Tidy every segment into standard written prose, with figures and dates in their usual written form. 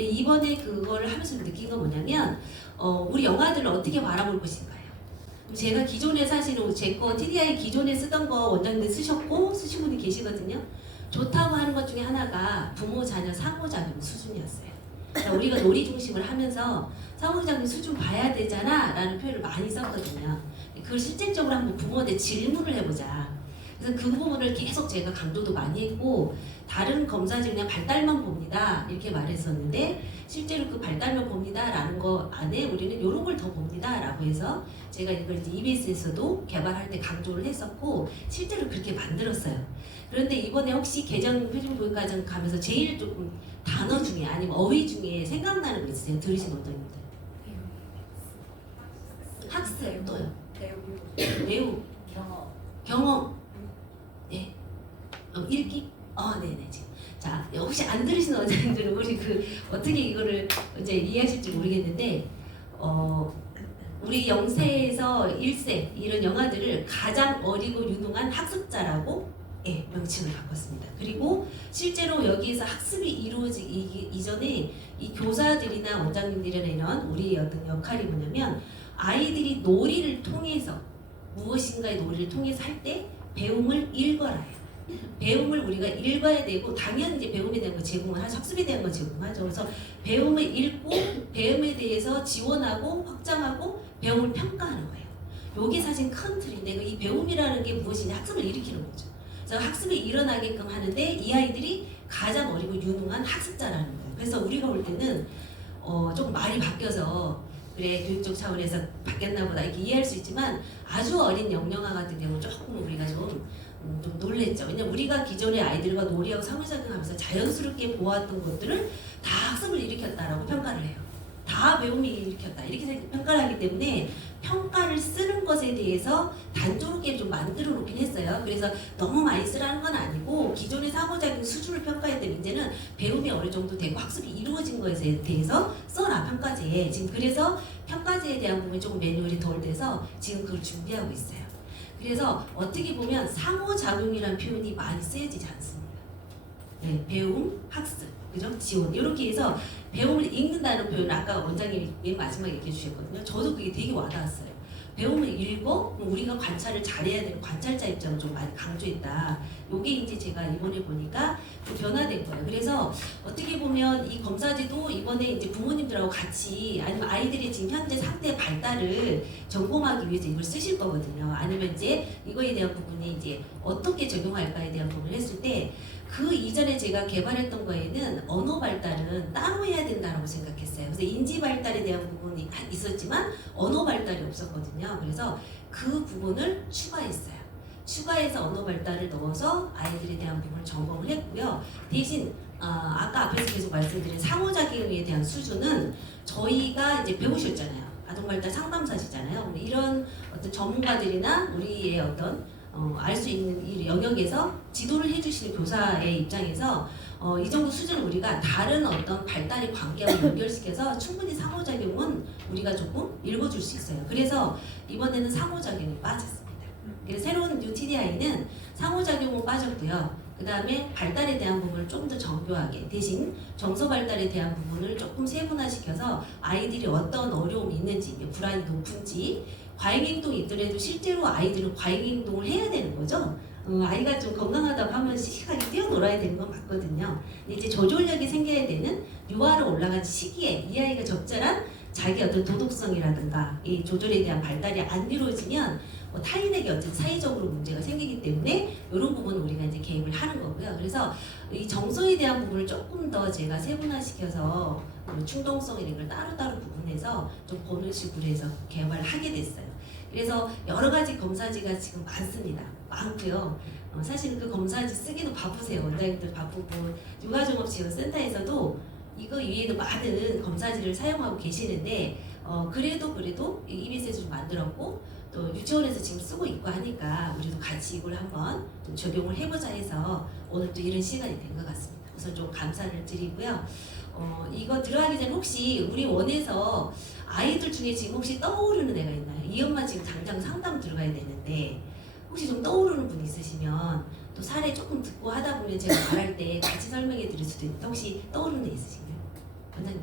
근데 이번에 그거를 하면서 느낀 건 뭐냐면 우리 영화들을 어떻게 바라볼 것인가요? 제가 기존에 사실은 제 거 TDI 기존에 쓰던 거 원장님들 쓰셨고 쓰신 분이 계시거든요. 좋다고 하는 것 중에 하나가 부모 자녀 상호작용 수준이었어요. 그러니까 우리가 놀이 중심을 하면서 상호작용 수준 봐야 되잖아 라는 표현을 많이 썼거든요. 그걸 실질적으로 한번 부모한테 질문을 해보자. 그래서 그 부분을 계속 제가 강조도 많이 했고 다른 검사들 그냥 발달만 봅니다 이렇게 말했었는데 실제로 그 발달만 봅니다 라는 거 안에 우리는 이런 걸 더 봅니다 라고 해서 제가 이걸 이제 EBS에서도 개발할 때 강조를 했었고 실제로 그렇게 만들었어요. 그런데 이번에 혹시 개정 표준교육과정 가면서 제일 조금 단어 중에 아니면 어휘 중에 생각나는 거 있으세요? 들으신 원장님들? 학습 또요? 배우 경험 네 읽기 네네 지금 자 혹시 안 들으신 원장님들은 우리 그 어떻게 이거를 이제 이해하실지 모르겠는데 우리 0세에서 1세 이런 영화들을 가장 어리고 유능한 학습자라고 명칭을 바꿨습니다. 그리고 실제로 여기에서 학습이 이루어지기 이전에 이 교사들이나 원장님들이나 이런 우리의 어떤 역할이 뭐냐면 아이들이 놀이를 통해서 무엇인가의 놀이를 통해서 할 때 배움을 읽어라 해요. 배움을 우리가 읽어야 되고 당연히 이제 배움에 대한 거 제공을 하죠. 학습에 대한 거 제공하죠. 그래서 배움을 읽고 배움에 대해서 지원하고 확장하고 배움을 평가하는 거예요. 요게 사실 큰 틀인데 이 배움이라는 게 무엇이냐 학습을 일으키는 거죠. 그래서 학습이 일어나게끔 하는데 이 아이들이 가장 어리고 유능한 학습자라는 거예요. 그래서 우리가 볼 때는 조금 말이 바뀌어서 그래 교육적 차원에서 바뀌었나 보다 이렇게 이해할 수 있지만 아주 어린 영영아 같은 경우는 조금 우리가 좀 놀랬죠. 왜냐면 우리가 기존의 아이들과 놀이하고 상호작용하면서 자연스럽게 보았던 것들을 다 학습을 일으켰다라고 평가를 해요. 다 배움이 일으켰다 이렇게 평가를 하기 때문에 평가를 쓰는 것에 대해서 단조롭게 좀 만들어 놓긴 했어요. 그래서 너무 많이 쓰라는 건 아니고 기존의 상호작용 수준을 평가했던 이제는 배움이 어느 정도 되고 학습이 이루어진 것에 대해서 써라 평가제에 지금 그래서 평가제에 대한 부분이 조금 매뉴얼이 덜 돼서 지금 그걸 준비하고 있어요. 그래서 어떻게 보면 상호작용이라는 표현이 많이 쓰여지지 않습니다. 네, 배움, 학습, 그죠? 지원 이렇게 해서 배움을 읽는다는 표현 아까 원장님이 맨 마지막에 얘기해 주셨거든요. 저도 그게 되게 와닿았어요. 배움을 읽고 우리가 관찰을 잘해야 되는 관찰자 입장을 좀 많이 강조했다. 요게 이제 제가 이번에 보니까 좀 변화된 거예요. 그래서 어떻게 보면 이 검사지도 이번에 이제 부모님들하고 같이 아니면 아이들의 지금 현재 상태 발달을 점검하기 위해서 이걸 쓰실 거거든요. 아니면 이제 이거에 대한 부분이 이제 어떻게 적용할까에 대한 부분을 했을 때 그 이전에 제가 개발했던 거에는 언어 발달은 따로 해야 된다고 생각했어요. 그래서 인지 발달에 대한 부분이 있었지만 언어 발달이 없었거든요. 그래서 그 부분을 추가했어요. 추가해서 언어 발달을 넣어서 아이들에 대한 부분을 점검을 했고요. 대신 아까 앞에서 계속 말씀드린 상호작용에 대한 수준은 저희가 이제 배우셨잖아요. 아동발달 상담사시잖아요. 이런 어떤 전문가들이나 우리의 어떤 알 수 있는 이 영역에서 지도를 해주시는 교사의 입장에서 이 정도 수준을 우리가 다른 어떤 발달의 관계하고 연결시켜서 충분히 상호작용은 우리가 조금 읽어줄 수 있어요. 그래서 이번에는 상호작용이 빠졌습니다. 그래서 새로운 UTDI는 상호작용은 빠졌고요. 그 다음에 발달에 대한 부분을 좀 더 정교하게 대신 정서 발달에 대한 부분을 조금 세분화시켜서 아이들이 어떤 어려움이 있는지 불안이 높은지 과잉행동이 있더라도 실제로 아이들은 과잉행동을 해야 되는 거죠. 아이가 좀 건강하다고 하면 씩씩하게 뛰어놀아야 되는 건 맞거든요. 근데 이제 저졸력이 생겨야 되는 유아로 올라간 시기에 이 아이가 적절한 자기 어떤 도덕성이라든가 이 조절에 대한 발달이 안 이루어지면 타인에게 어쨌든 사회적으로 문제가 생기기 때문에 이런 부분을 우리가 이제 개입을 하는 거고요. 그래서 이 정서에 대한 부분을 조금 더 제가 세분화시켜서 충동성 이런 걸 따로따로 구분해서 좀 보는 식으로 해서 개발을 하게 됐어요. 그래서 여러 가지 검사지가 지금 많습니다. 많고요. 사실 그 검사지 쓰기도 바쁘세요. 원장님들 바쁘고 육아종합지원센터에서도 이거 위에도 많은 검사지를 사용하고 계시는데 그래도 EBS에서 좀 만들었고 또 유치원에서 지금 쓰고 있고 하니까 우리도 같이 이걸 한번 좀 적용을 해보자 해서 오늘 또 이런 시간이 된 것 같습니다. 우선 좀 감사를 드리고요. 이거 들어가기 전에 혹시 우리 원에서 아이들 중에 지금 혹시 떠오르는 애가 있나요? 이 엄마 지금 당장 상담 들어가야 되는데 혹시 좀 떠오르는 분 있으시면 또 사례 조금 듣고 하다 보면 제가 말할 때 같이 설명해 드릴 수도 있는데 혹시 떠오르는 애 있으신가요? 원장님.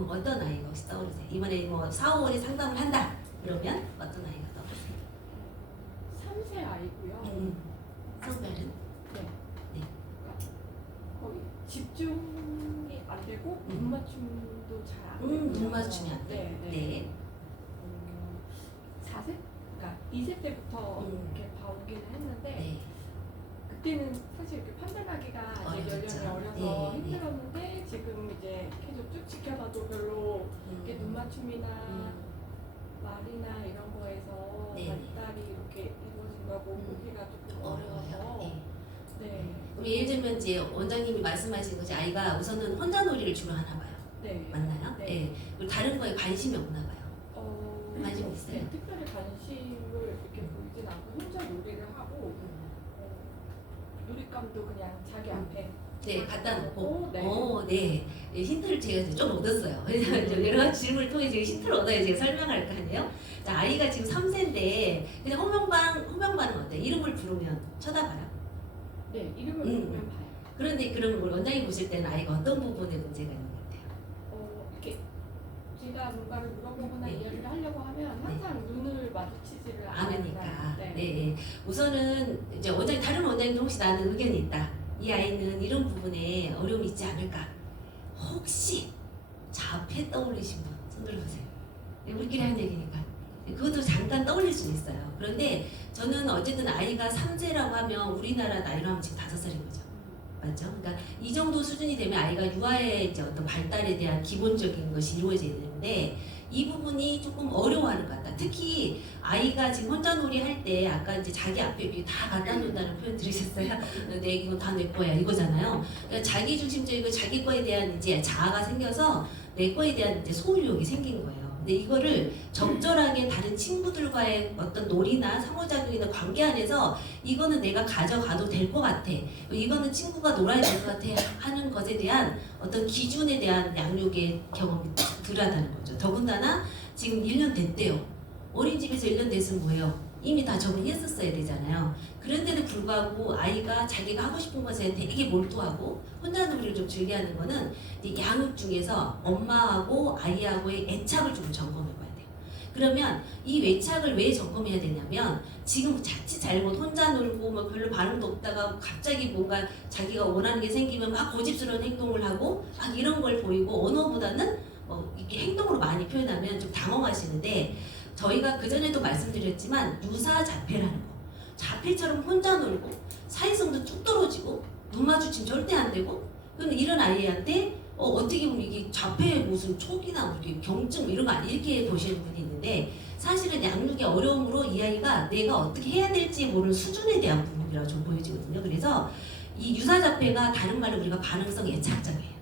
어떤 아이가 혹시 떠오르세요? 이번에 뭐 4, 5월에 상담을 한다. 그러면 어떤 아이가 떠오르세요? 3세 아이고요. 성별은? 네. 네. 거의 집중이 안 되고 눈 맞춤도 잘 안 되고. 눈 맞춤이 안 돼요. 네. 네. 4세? 그러니까 2세 때부터 이렇게 봐오기는 했는데 네. 그때는 사실 이렇게 판단하기가 아직 어렵죠. 연령이 어려서 네, 힘들었는데 지금 이제 계속 쭉 지켜봐도 별로 이렇게 눈 맞춤이나 말이나 이런 거에서 네. 발달이 이렇게 이루어진다고 보기가 조금 어려워서 네. 네. 그럼 예를 들면 이제 원장님이 말씀하신 것이 아이가 우선은 혼자 놀이를 주로 하나 봐요. 네. 맞나요? 네. 네. 그리고 다른 거에 관심이 없나 봐요. 관심 있어요? 네, 특별히 관심을 이렇게 보이진 않고 혼자 놀이를 하고 놀잇감도 그냥 자기 앞에 네, 갖다 놓고. 네. 네. 네, 힌트를 제가 좀 얻었어요. 왜냐면 좀 여러 가지 질문을 통해 제가 힌트를 얻어야 제가 설명할 거 아니에요? 자, 아이가 지금 3세인데 그냥 호명반은 어때? 이름을 부르면 쳐다봐요. 네, 이름을 보면 봐요. 그런데 그럼 우리 원장님 보실 때는 아이가 어떤 부분에 문제가 있는 것 같아요? 이렇게 제가 뭔가를 물어보거나 네. 이야기를 하려고 하면 항상 눈을 마주치지를 않으니까. 네. 네. 우선은 이제 다른 원장님도 혹시 나는 의견이 있다. 이 아이는 이런 부분에 어려움이 있지 않을까? 혹시 자폐 떠올리신 분 손 들어보세요. 네, 우리끼리 한 얘기니까. 그것도 잠깐 떠올릴 수 있어요. 그런데 저는 어쨌든 아이가 3세라고 하면 우리나라 나이로 하면 지금 5살인 거죠. 맞죠? 그러니까 이 정도 수준이 되면 아이가 유아의 이제 어떤 발달에 대한 기본적인 것이 이루어져야 되는데 이 부분이 조금 어려워하는 것 같다. 특히 아이가 지금 혼자 놀이 할 때 아까 이제 자기 앞에 이렇게 다 갖다 놓는다는 표현 들으셨어요? 내 이거 다 내 거야 이거잖아요. 그러니까 자기 중심적이고 자기 거에 대한 이제 자아가 생겨서 내 거에 대한 이제 소유욕이 생긴 거예요. 근데 이거를 적절하게 다른 친구들과의 어떤 놀이나 상호작용이나 관계 안에서 이거는 내가 가져가도 될 것 같아. 이거는 친구가 놀아야 될 것 같아 하는 것에 대한 어떤 기준에 대한 양육의 경험이 덜하다는 거죠. 더군다나 지금 1년 됐대요. 어린이집에서 1년 됐으면 뭐예요? 이미 다 적응이 했었어야 되잖아요. 그런데도 불구하고 아이가 자기가 하고 싶은 것에 되게 몰두하고 혼자 놀이를 좀 즐겨하는 거는 이제 양육 중에서 엄마하고 아이하고의 애착을 좀 점검해 봐야 돼요. 그러면 이 애착을 왜 점검해야 되냐면 지금 자칫 잘못 혼자 놀고 뭐 별로 반응도 없다가 갑자기 뭔가 자기가 원하는 게 생기면 막 고집스러운 행동을 하고 막 이런 걸 보이고 언어보다는 이렇게 행동으로 많이 표현하면 좀 당황하시는데 저희가 그전에도 말씀드렸지만 유사 자폐라는 거. 자폐처럼 혼자 놀고 사회성도 쭉 떨어지고 눈 마주침 절대 안 되고 그럼 이런 아이한테 어떻게 보면 이게 자폐의 무슨 촉이나 이렇게 경증 이런 거 이렇게 보시는 분이 있는데 사실은 양육의 어려움으로 이 아이가 내가 어떻게 해야 될지 모르는 수준에 대한 부분이라고 좀 보여지거든요. 그래서 이 유사 자폐가 다른 말로 우리가 반응성 애착장애예요.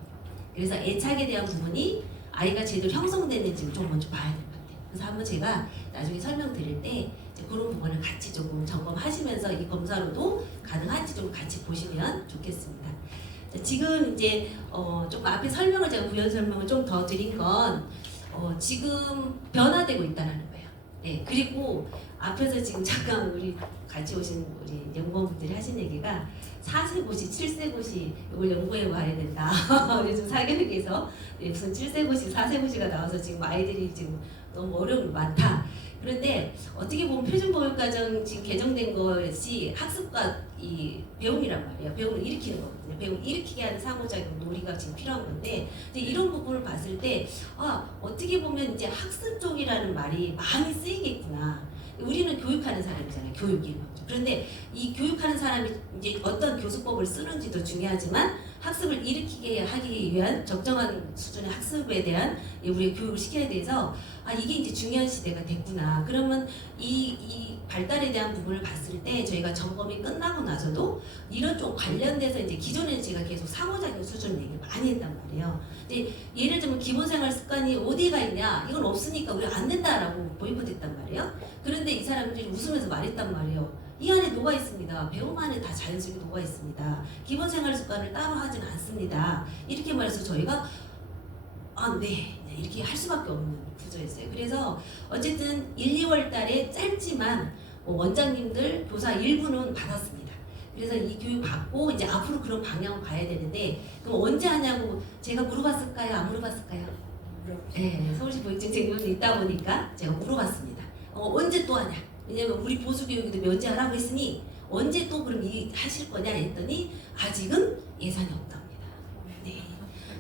그래서 애착에 대한 부분이 아이가 제대로 형성됐는지 좀 먼저 봐야 돼요. 그래서 한번 제가 나중에 설명드릴 때 이제 그런 부분을 같이 조금 점검하시면서 이 검사로도 가능한지 좀 같이 보시면 좋겠습니다. 자, 지금 이제 조금 앞에 설명을 제가 부연 설명을 좀 더 드린 건 지금 변화되고 있다는 거예요. 네, 그리고 앞에서 지금 잠깐 우리 같이 오신 우리 연구원분들이 하신 얘기가 4세 고시, 7세 고시 이걸 연구해 봐야 된다. 요즘 사교육에서 무슨 7세 고시, 4세 고시가 나와서 지금 아이들이 지금 너무 어려움이 많다. 그런데 어떻게 보면 표준교육과정 지금 개정된 것이 학습과 이 배움이란 말이에요. 배움을 일으키는 거거든요. 배움을 일으키게 하는 상호작용 놀이가 지금 필요한 건데 근데 이런 부분을 봤을 때 어떻게 보면 이제 학습 쪽이라는 말이 많이 쓰이겠구나. 우리는 교육하는 사람이잖아요. 교육이. 그런데 이 교육하는 사람이 이제 어떤 교수법을 쓰는지도 중요하지만 학습을 일으키게 하기 위한 적정한 수준의 학습에 대한 우리가 교육을 시켜야 돼서 이게 이제 중요한 시대가 됐구나. 그러면 이 발달에 대한 부분을 봤을 때 저희가 점검이 끝나고 나서도 이런 쪽 관련돼서 이제 기존에는 제가 계속 상호작용 수준 얘기를 많이 했단 말이에요. 근데 예를 들면 기본생활 습관이 어디가 있냐? 이건 없으니까 우리가 안 된다라고 보이콧했단 말이에요. 그런데 이 사람들이 웃으면서 말했단 말이에요. 이 안에 녹아 있습니다. 배움 안에 다 자연스럽게 녹아 있습니다. 기본생활 습관을 따로 하진 않습니다. 이렇게 말해서 저희가 네 이렇게 할 수밖에 없는 구조였어요. 그래서 어쨌든 1, 2월 달에 짧지만 원장님들 교사 일부는 받았습니다. 그래서 이 교육 받고 이제 앞으로 그런 방향을 봐야 되는데 그럼 언제 하냐고 제가 물어봤을까요? 안 물어봤을까요? 물어보시죠. 네, 서울시 보육청 쟁점이 있다 보니까 제가 물어봤습니다. 언제 또 하냐? 왜냐면 우리 보수교육에도 면제하라고 했으니 언제 또 그럼 하실 거냐 했더니 아직은 예산이 없답니다. 네.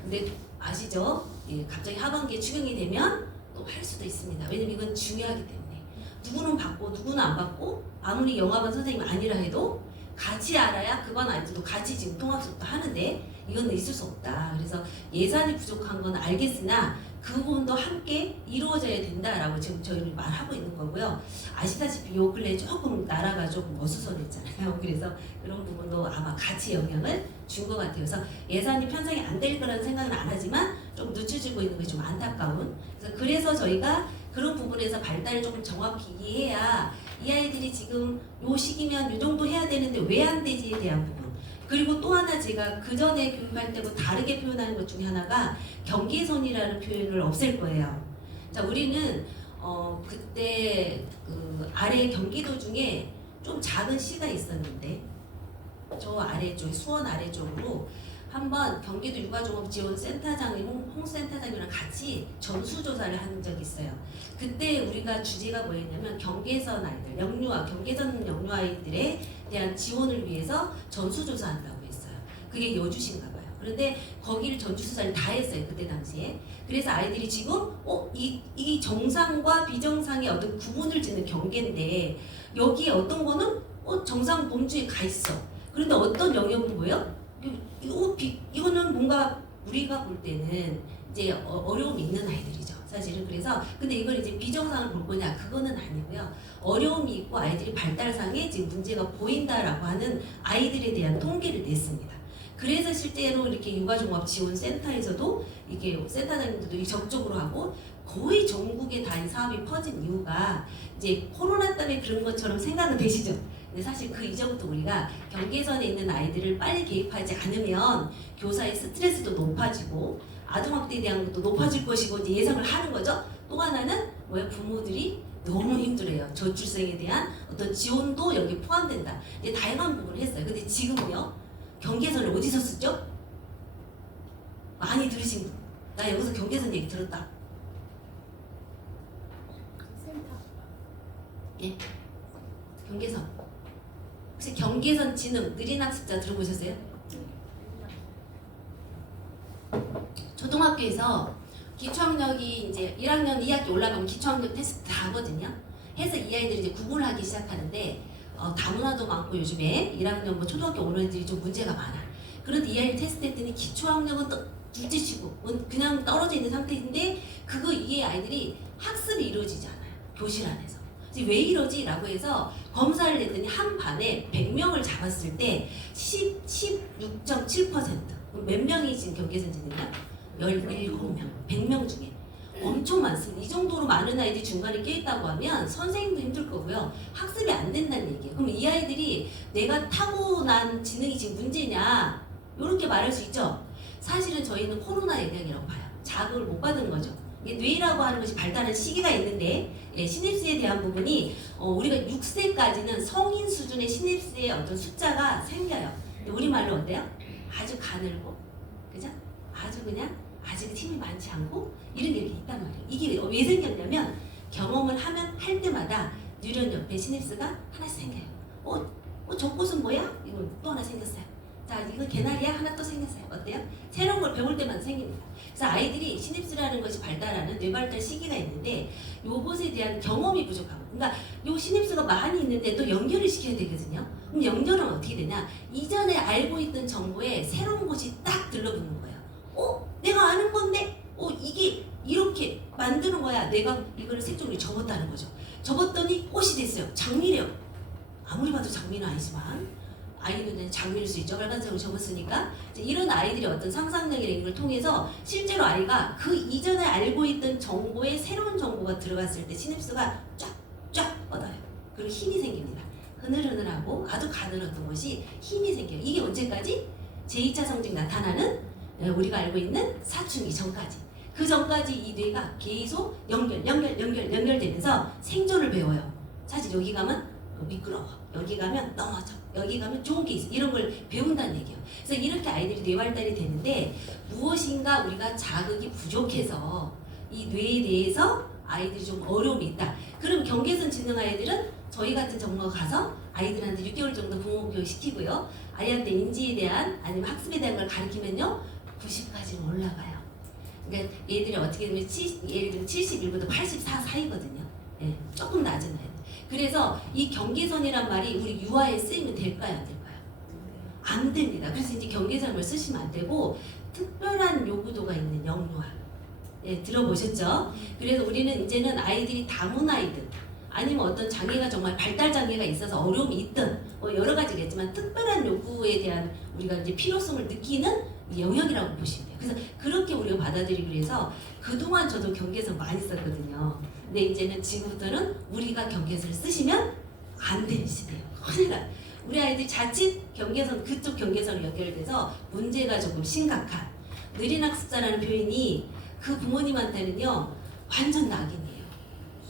근데 아시죠? 예, 갑자기 하반기에 추경이 되면 또 할 수도 있습니다. 왜냐면 이건 중요하기 때문에 누구는 받고 누구는 안 받고 아무리 영화반 선생님 아니라 해도 같이 알아야 그건 아니도 같이 지금 통합수업도 하는데 이건 있을 수 없다. 그래서 예산이 부족한 건 알겠으나 그 부분도 함께 이루어져야 된다라고 지금 저희는 말하고 있는 거고요. 아시다시피 요 근래 조금 나라가 조금 어수선했잖아요. 그래서 그런 부분도 아마 같이 영향을 준 것 같아요. 그래서 예산이 편성이 안 될 거라는 생각은 안 하지만 좀 늦춰지고 있는 게 좀 안타까운. 그래서 저희가 그런 부분에서 발달을 조금 정확히 이해해야 이 아이들이 지금 요 시기면 요 정도 해야 되는데 왜 안 되지에 대한 부분. 그리고 또 하나 제가 그 전에 교육할 때고 다르게 표현하는 것 중에 하나가 경계선이라는 표현을 없앨 거예요. 자, 우리는 그때 그 아래 경기도 중에 좀 작은 시가 있었는데 저 아래쪽 수원 아래쪽으로 한번 경기도 육아종합지원센터장이 홍센터장이랑 같이 전수조사를 한 적이 있어요. 그때 우리가 주제가 뭐였냐면 경계선 아이들, 경계선 영유아 아이들에 대한 지원을 위해서 전수조사한다고 했어요. 그게 여주시인가 봐요. 그런데 거기를 전수조사를 다 했어요. 그때 당시에. 그래서 아이들이 지금 이 정상과 비정상의 어떤 구분을 짓는 경계인데 여기에 어떤 거는 정상 범주에 가 있어. 그런데 어떤 영역은 뭐예요? 이거는 뭔가 우리가 볼 때는 이제 어려움이 있는 아이들이죠. 사실은. 그래서 근데 이걸 이제 비정상을 볼 거냐 그거는 아니고요. 어려움이 있고 아이들이 발달상에 지금 문제가 보인다라고 하는 아이들에 대한 통계를 냈습니다. 그래서 실제로 이렇게 육아종합지원센터에서도 이게 센터장님들도 적극적으로 하고 거의 전국에 다 이 사업이 퍼진 이유가 이제 코로나 때문에 그런 것처럼 생각은 되시죠? 근데 사실 그 이전부터 우리가 경계선에 있는 아이들을 빨리 개입하지 않으면 교사의 스트레스도 높아지고 아동학대에 대한 것도 높아질 것이고 이제 예상을 하는 거죠. 또 하나는 부모들이 너무 힘들어요. 저출생에 대한 어떤 지원도 여기 포함된다. 이제 다양한 부분을 했어요. 근데 지금요 경계선을 어디서 쓰죠? 많이 들으신 분. 나 여기서 경계선 얘기 들었다. 센터. 예. 경계선. 혹시 경계선 지능 느린 학습자 들어보셨어요? 초등학교에서 기초학력이 이제 1학년 2학기 올라가면 기초학력 테스트 다 하거든요. 해서 이 아이들이 이제 구분을 하기 시작하는데 다문화도 많고 요즘에 1학년 초등학교 오는 애들이 좀 문제가 많아. 그런데 이 아이를 테스트했더니 기초학력은 또 둘째치고 그냥 떨어져 있는 상태인데 그거 이해 아이들이 학습이 이루어지지 않아요. 교실 안에서. 왜 이러지? 라고 해서 검사를 했더니 한 반에 100명을 잡았을 때 16.7%. 몇 명이 지금 경계선지는요? 17명. 100명 중에. 엄청 많습니다. 이 정도로 많은 아이들이 중간에 껴있다고 하면 선생님도 힘들 거고요. 학습이 안 된다는 얘기예요. 그럼 이 아이들이 내가 타고난 지능이 지금 문제냐? 이렇게 말할 수 있죠? 사실은 저희는 코로나 영향이라고 봐요. 자극을 못 받은 거죠. 이게 뇌라고 하는 것이 발달한 시기가 있는데 시냅스에 대한 부분이 우리가 6세까지는 성인 수준의 시냅스의 어떤 숫자가 생겨요. 우리말로 어때요? 아주 가늘고 그죠? 아주 그냥 아직 힘이 많지 않고 이런 게 있단 말이에요. 이게 왜 생겼냐면 경험을 하면 할 때마다 뉴런 옆에 시냅스가 하나씩 생겨요. 저꽃은 뭐야? 이거 또 하나 생겼어요. 자, 이거 개나리야? 하나 또 생겼어요. 어때요? 새로운 걸 배울 때만 생깁니다. 그래서 아이들이 시냅스라는 것이 발달하는 뇌발달 시기가 있는데 요것에 대한 경험이 부족하고 그러니까 요 시냅스가 많이 있는데 또 연결을 시켜야 되거든요. 그럼 연결은 어떻게 되냐? 이전에 알고 있던 정보에 새로운 것이 딱 들러붙는 거예요. 내가 아는 건데 이게 이렇게 만드는 거야. 내가 이거를 색종이를 접었다는 거죠. 접었더니 꽃이 됐어요. 장미래요. 아무리 봐도 장미는 아니지만 아이 눈에는 장미일 수 있죠. 빨간색으로 접었으니까. 이런 아이들이 어떤 상상력이라는 걸 통해서 실제로 아이가 그 이전에 알고 있던 정보에 새로운 정보가 들어갔을 때 시냅스가 쫙쫙 뻗어요. 그리고 힘이 생깁니다. 흐늘흐늘하고 아주 가늘었던 것이 힘이 생겨요. 이게 언제까지? 제2차 성징 나타나는 우리가 알고 있는 사춘기 전까지. 그 전까지 이 뇌가 계속 연결되면서 생존을 배워요. 사실 여기 가면 미끄러워. 여기 가면 넘어져. 여기 가면 좋은 게 있어. 이런 걸 배운다는 얘기예요. 그래서 이렇게 아이들이 뇌발달이 되는데 무엇인가 우리가 자극이 부족해서 이 뇌에 대해서 아이들이 좀 어려움이 있다. 그럼 경계선 지능 아이들은 저희 같은 전문가 가서 아이들한테 6개월 정도 부모 교육 시키고요. 아이한테 인지에 대한 아니면 학습에 대한 걸 가르치면요 90까지는 올라가요. 그러니까 얘들이 어떻게 되면 예를 들면 71부터 84 사이거든요. 예, 조금 낮은 아이. 그래서 이 경계선이란 말이 우리 유아에 쓰이면 될까요, 안 될까요? 안 됩니다. 그래서 이제 경계선을 쓰시면 안 되고 특별한 요구도가 있는 영유아. 예, 들어보셨죠? 그래서 우리는 이제는 아이들이 다문화이든 아니면 어떤 장애가 정말 발달 장애가 있어서 어려움이 있든 뭐 여러 가지겠지만 특별한 요구에 대한 우리가 이제 필요성을 느끼는 영역이라고 보시면 돼요. 그래서 그렇게 우리가 받아들이고 그래서 그동안 저도 경계선 많이 썼거든요. 근데 이제는 지금부터는 우리가 경계선을 쓰시면 안 되는 시대예요. 큰일 나. 우리 아이들 자칫 경계선 그쪽 경계선으로 연결돼서 문제가 조금 심각한 느린 학습자라는 표현이 그 부모님한테는요 완전 낙인이에요.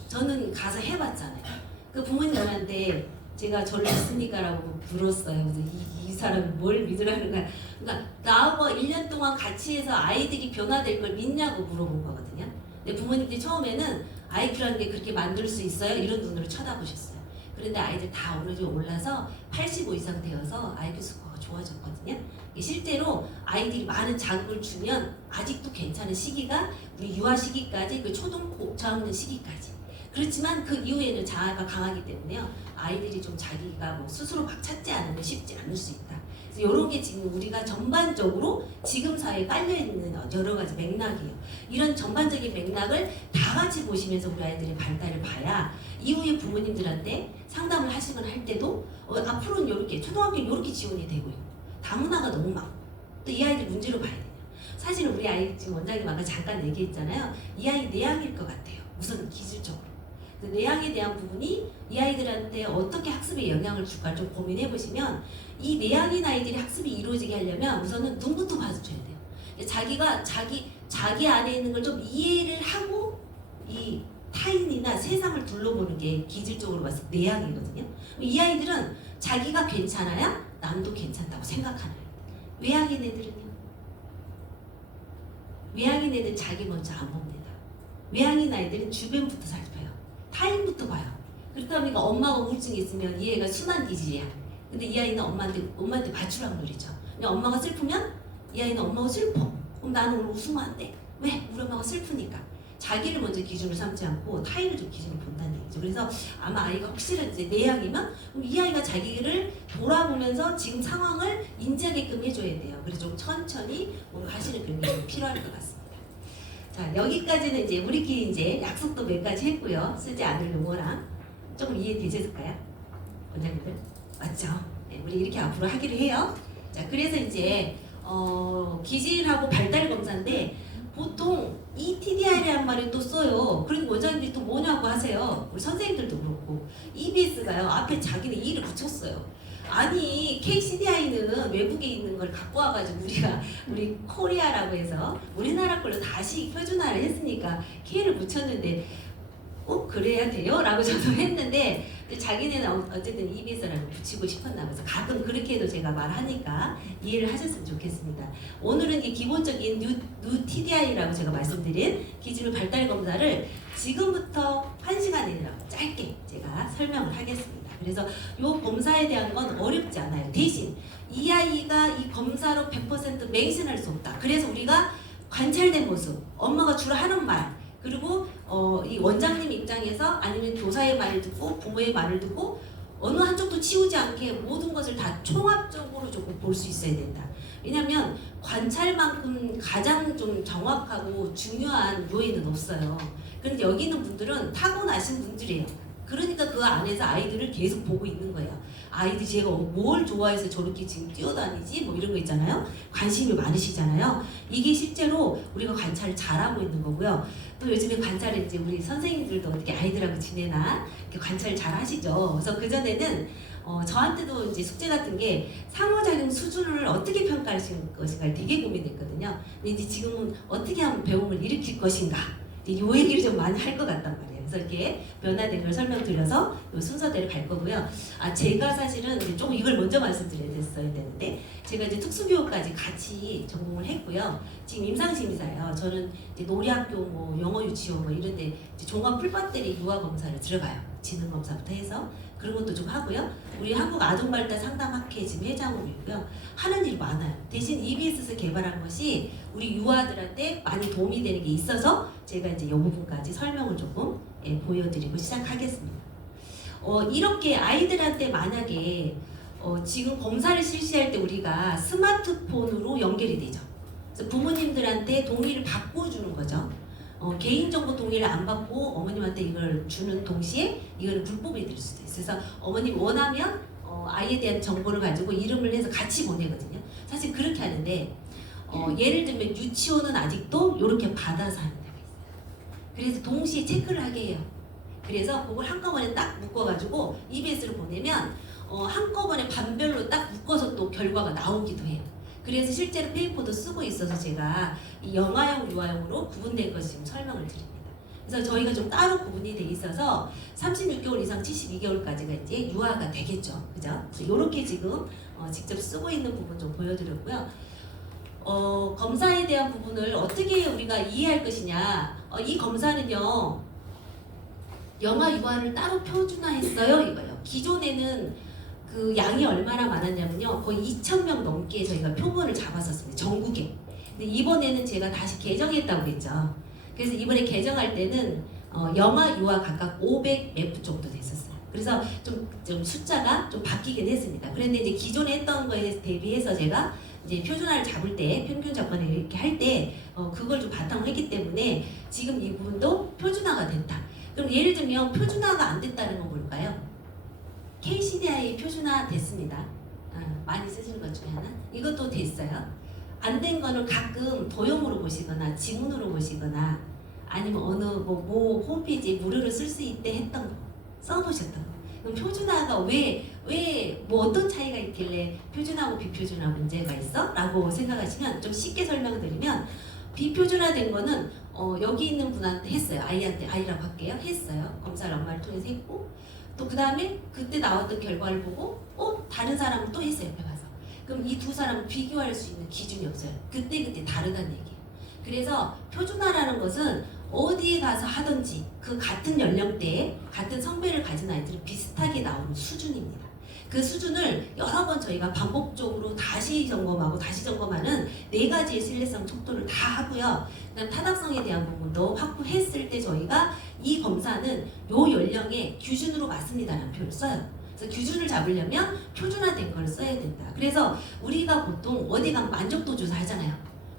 저는 가서 해봤잖아요. 그 부모님한테 제가 저를 믿습니까라고 물었어요. 그래서 이 사람이 뭘 믿으라는 거야. 그러니까 나하고 1년 동안 같이 해서 아이들이 변화될 걸 믿냐고 물어본 거거든요. 근데 부모님들이 처음에는 IQ라는 게 그렇게 만들 수 있어요? 이런 눈으로 쳐다보셨어요. 그런데 아이들 다 어느 정도 올라서 85 이상 되어서 IQ 스코어가 좋아졌거든요. 실제로 아이들이 많은 자극을 주면 아직도 괜찮은 시기가 우리 유아 시기까지 그 초등 저학년 시기까지. 그렇지만 그 이후에는 자아가 강하기 때문에요. 아이들이 좀 자기가 뭐 스스로 막 찾지 않으면 쉽지 않을 수 있다. 그래서 이런 게 지금 우리가 전반적으로 지금 사회에 깔려있는 여러 가지 맥락이에요. 이런 전반적인 맥락을 다 같이 보시면서 우리 아이들의 발달을 봐야 이후에 부모님들한테 상담을 하시거나 할 때도 앞으로는 이렇게 초등학교는 이렇게 지원이 되고요. 다문화가 너무 많고 또 이 아이들 문제로 봐야 돼요. 사실은 우리 아이 지금 원장님 아까 잠깐 얘기했잖아요. 이 아이 내향일 것 같아요. 우선 기술적으로. 그 내향에 대한 부분이 이 아이들한테 어떻게 학습에 영향을 줄까 좀 고민해 보시면 이 내향인 아이들이 학습이 이루어지게 하려면 우선은 눈부터 봐줘야 돼요. 자기가 자기 안에 있는 걸 좀 이해를 하고 이 타인이나 세상을 둘러보는 게 기질적으로 봤을 때 내향이거든요. 이 아이들은 자기가 괜찮아야 남도 괜찮다고 생각하는 아이들. 외향인 애들은요. 외향인 애들은 자기 먼저 안 봅니다. 외향인 아이들은 주변부터 살펴요. 타인부터 봐요. 그렇다 보니까 엄마가 우울증이 있으면 이 애가 순한 기질이야. 근데 이 아이는 엄마한테 맞추라고 노리죠. 그냥 엄마가 슬프면 이 아이는 엄마가 슬퍼. 그럼 나는 오늘 웃으면 안 돼. 왜? 우리 엄마가 슬프니까. 자기를 먼저 기준으로 삼지 않고 타인을 좀 기준으로 본다는 얘기죠. 그래서 아마 아이가 혹시라도 이제 내향이면 이 아이가 자기를 돌아보면서 지금 상황을 인지하게끔 해줘야 돼요. 그래서 좀 천천히 뭔가 하시는 그런 게 좀 필요할 것 같습니다. 자, 여기까지는 이제 우리끼리 이제 약속도 몇 가지 했고요. 쓰지 않을 용어랑 조금 이해되셨을까요? 원장님들? 맞죠? 네, 우리 이렇게 앞으로 하기로 해요. 자, 그래서 이제 기질하고 발달 검사인데 보통 ETDR이라는 말을 또 써요. 그러니까 원장님들이 또 뭐냐고 하세요. 우리 선생님들도 그렇고 EBS가요. 앞에 자기네 E를 붙였어요. 아니 KCDI는 외국에 있는 걸 갖고 와가지고 우리 코리아라고 해서 우리나라 걸로 다시 표준화를 했으니까 K를 붙였는데 꼭 그래야 돼요? 라고 저도 했는데 자기네는 어쨌든 EBS라고 붙이고 싶었나 봐서 가끔 그렇게 해도 제가 말하니까 이해를 하셨으면 좋겠습니다. 오늘은 이 기본적인 뉴TDI라고 제가 말씀드린 기질 발달 검사를 지금부터 1시간 내라고 짧게 제가 설명을 하겠습니다. 그래서 이 검사에 대한 건 어렵지 않아요. 대신 이 아이가 이 검사로 100% 맹신할 수 없다. 그래서 우리가 관찰된 모습, 엄마가 주로 하는 말, 그리고 이 원장님 입장에서 아니면 교사의 말을 듣고 부모의 말을 듣고 어느 한쪽도 치우지 않게 모든 것을 다 총합적으로 조금 볼 수 있어야 된다. 왜냐하면 관찰만큼 가장 좀 정확하고 중요한 요인은 없어요. 그런데 여기 있는 분들은 타고나신 분들이에요. 그러니까 그 안에서 아이들을 계속 보고 있는 거예요. 아이들이 제가 뭘 좋아해서 저렇게 지금 뛰어다니지? 뭐 이런 거 있잖아요. 관심이 많으시잖아요. 이게 실제로 우리가 관찰을 잘하고 있는 거고요. 또 요즘에 관찰을 이제 우리 선생님들도 어떻게 아이들하고 지내나 이렇게 관찰을 잘 하시죠. 그래서 그전에는 저한테도 이제 숙제 같은 게 상호작용 수준을 어떻게 평가하실 것인가 되게 고민됐거든요. 근데 이제 지금은 어떻게 하면 배움을 일으킬 것인가 요 얘기를 좀 많이 할 것 같단 말이에요. 그래서 이렇게 변화된 걸 설명드려서 요 순서대로 갈 거고요. 제가 사실은 이제 좀 이걸 먼저 말씀드려야 되는데 제가 이제 특수교육까지 같이 전공을 했고요. 지금 임상심의사예요. 저는 이제 놀이학교 뭐 영어 유치원 뭐 이런데 종합 풀밭들이 유아 검사를 들어가요. 지능 검사부터 해서 그런 것도 좀 하고요. 우리 한국 아동발달 상담학회 지금 회장으로있고요. 하는 일이 많아요. 대신 EBS에서 개발한 것이 우리 유아들한테 많이 도움이 되는 게 있어서 제가 이제 이 부분까지 설명을 조금 보여드리고 시작하겠습니다. 이렇게 아이들한테 만약에 지금 검사를 실시할 때 우리가 스마트폰으로 연결이 되죠. 그래서 부모님들한테 동의를 받고 주는 거죠. 개인정보 동의를 안 받고 어머님한테 이걸 주는 동시에 이거는 불법이 될 수도 있어요. 그래서 어머님 원하면 아이에 대한 정보를 가지고 이름을 해서 같이 보내거든요. 사실 그렇게 하는데 예를 들면 유치원은 아직도 이렇게 받아서 하는 데가 있어요. 그래서 동시에 체크를 하게 해요. 그래서 그걸 한꺼번에 딱 묶어가지고 EBS로 보내면 한꺼번에 반별로 딱 묶어서 또 결과가 나오기도 해요. 그래서 실제로 페이퍼도 쓰고 있어서 제가 이 영아용, 유아용으로 구분된 것을 지금 설명을 드립니다. 그래서 저희가 좀 따로 구분이 돼 있어서 36개월 이상 72개월까지가 이제 유아가 되겠죠. 그죠? 이렇게 지금 직접 쓰고 있는 부분 좀 보여드렸고요. 검사에 대한 부분을 어떻게 우리가 이해할 것이냐. 이 검사는요. 영아, 유아를 따로 표준화했어요. 이거요. 기존에는 그 양이 얼마나 많았냐면요. 거의 2,000명 넘게 저희가 표본을 잡았었습니다. 전국에. 근데 이번에는 제가 다시 개정했다고 했죠. 그래서 이번에 개정할 때는 영아, 유아 각각 500몇 정도 됐었어요. 그래서 좀 숫자가 좀 바뀌긴 했습니다. 그런데 이제 기존에 했던 거에 대비해서 제가 이제 표준화를 잡을 때 평균 접근을 이렇게 할 때 그걸 좀 바탕으로 했기 때문에 지금 이 부분도 표준화가 됐다. 그럼 예를 들면 표준화가 안 됐다는 건 뭘까요? KCDI 표준화 됐습니다. 많이 쓰시는 것 중에 하나. 이것도 됐어요. 안 된 거는 가끔 도형으로 보시거나 지문으로 보시거나 아니면 어느 뭐 홈페이지에 무료로 쓸 수 있대 했던 거 써보셨던 거. 그럼 표준화가 왜 뭐 어떤 차이가 있길래 표준화하고 비표준화 문제가 있어? 라고 생각하시면 좀 쉽게 설명드리면 비표준화된 거는 여기 있는 분한테 했어요. 아이라고 할게요. 했어요. 검사를 엄마를 통해서 했고 또 그 다음에 그때 나왔던 결과를 보고 다른 사람은 또 했어요. 옆에 가서. 그럼 이 두 사람을 비교할 수 있는 기준이 없어요. 그때 다르다는 얘기예요. 그래서 표준화라는 것은 어디에 가서 하든지 그 같은 연령대에 같은 성별을 가진 아이들은 비슷하게 나오는 수준입니다. 그 수준을 여러 번 저희가 반복적으로 다시 점검하고 다시 점검하는 4가지의 신뢰성 척도를 다 하고요. 그다음 타당성에 대한 부분도 확보했을 때 저희가 이 검사는 요 연령의 기준으로 맞습니다라는 표를 써요. 그래서 기준을 잡으려면 표준화된 걸 써야 된다. 그래서 우리가 보통 어디 가면 만족도 조사 하잖아요.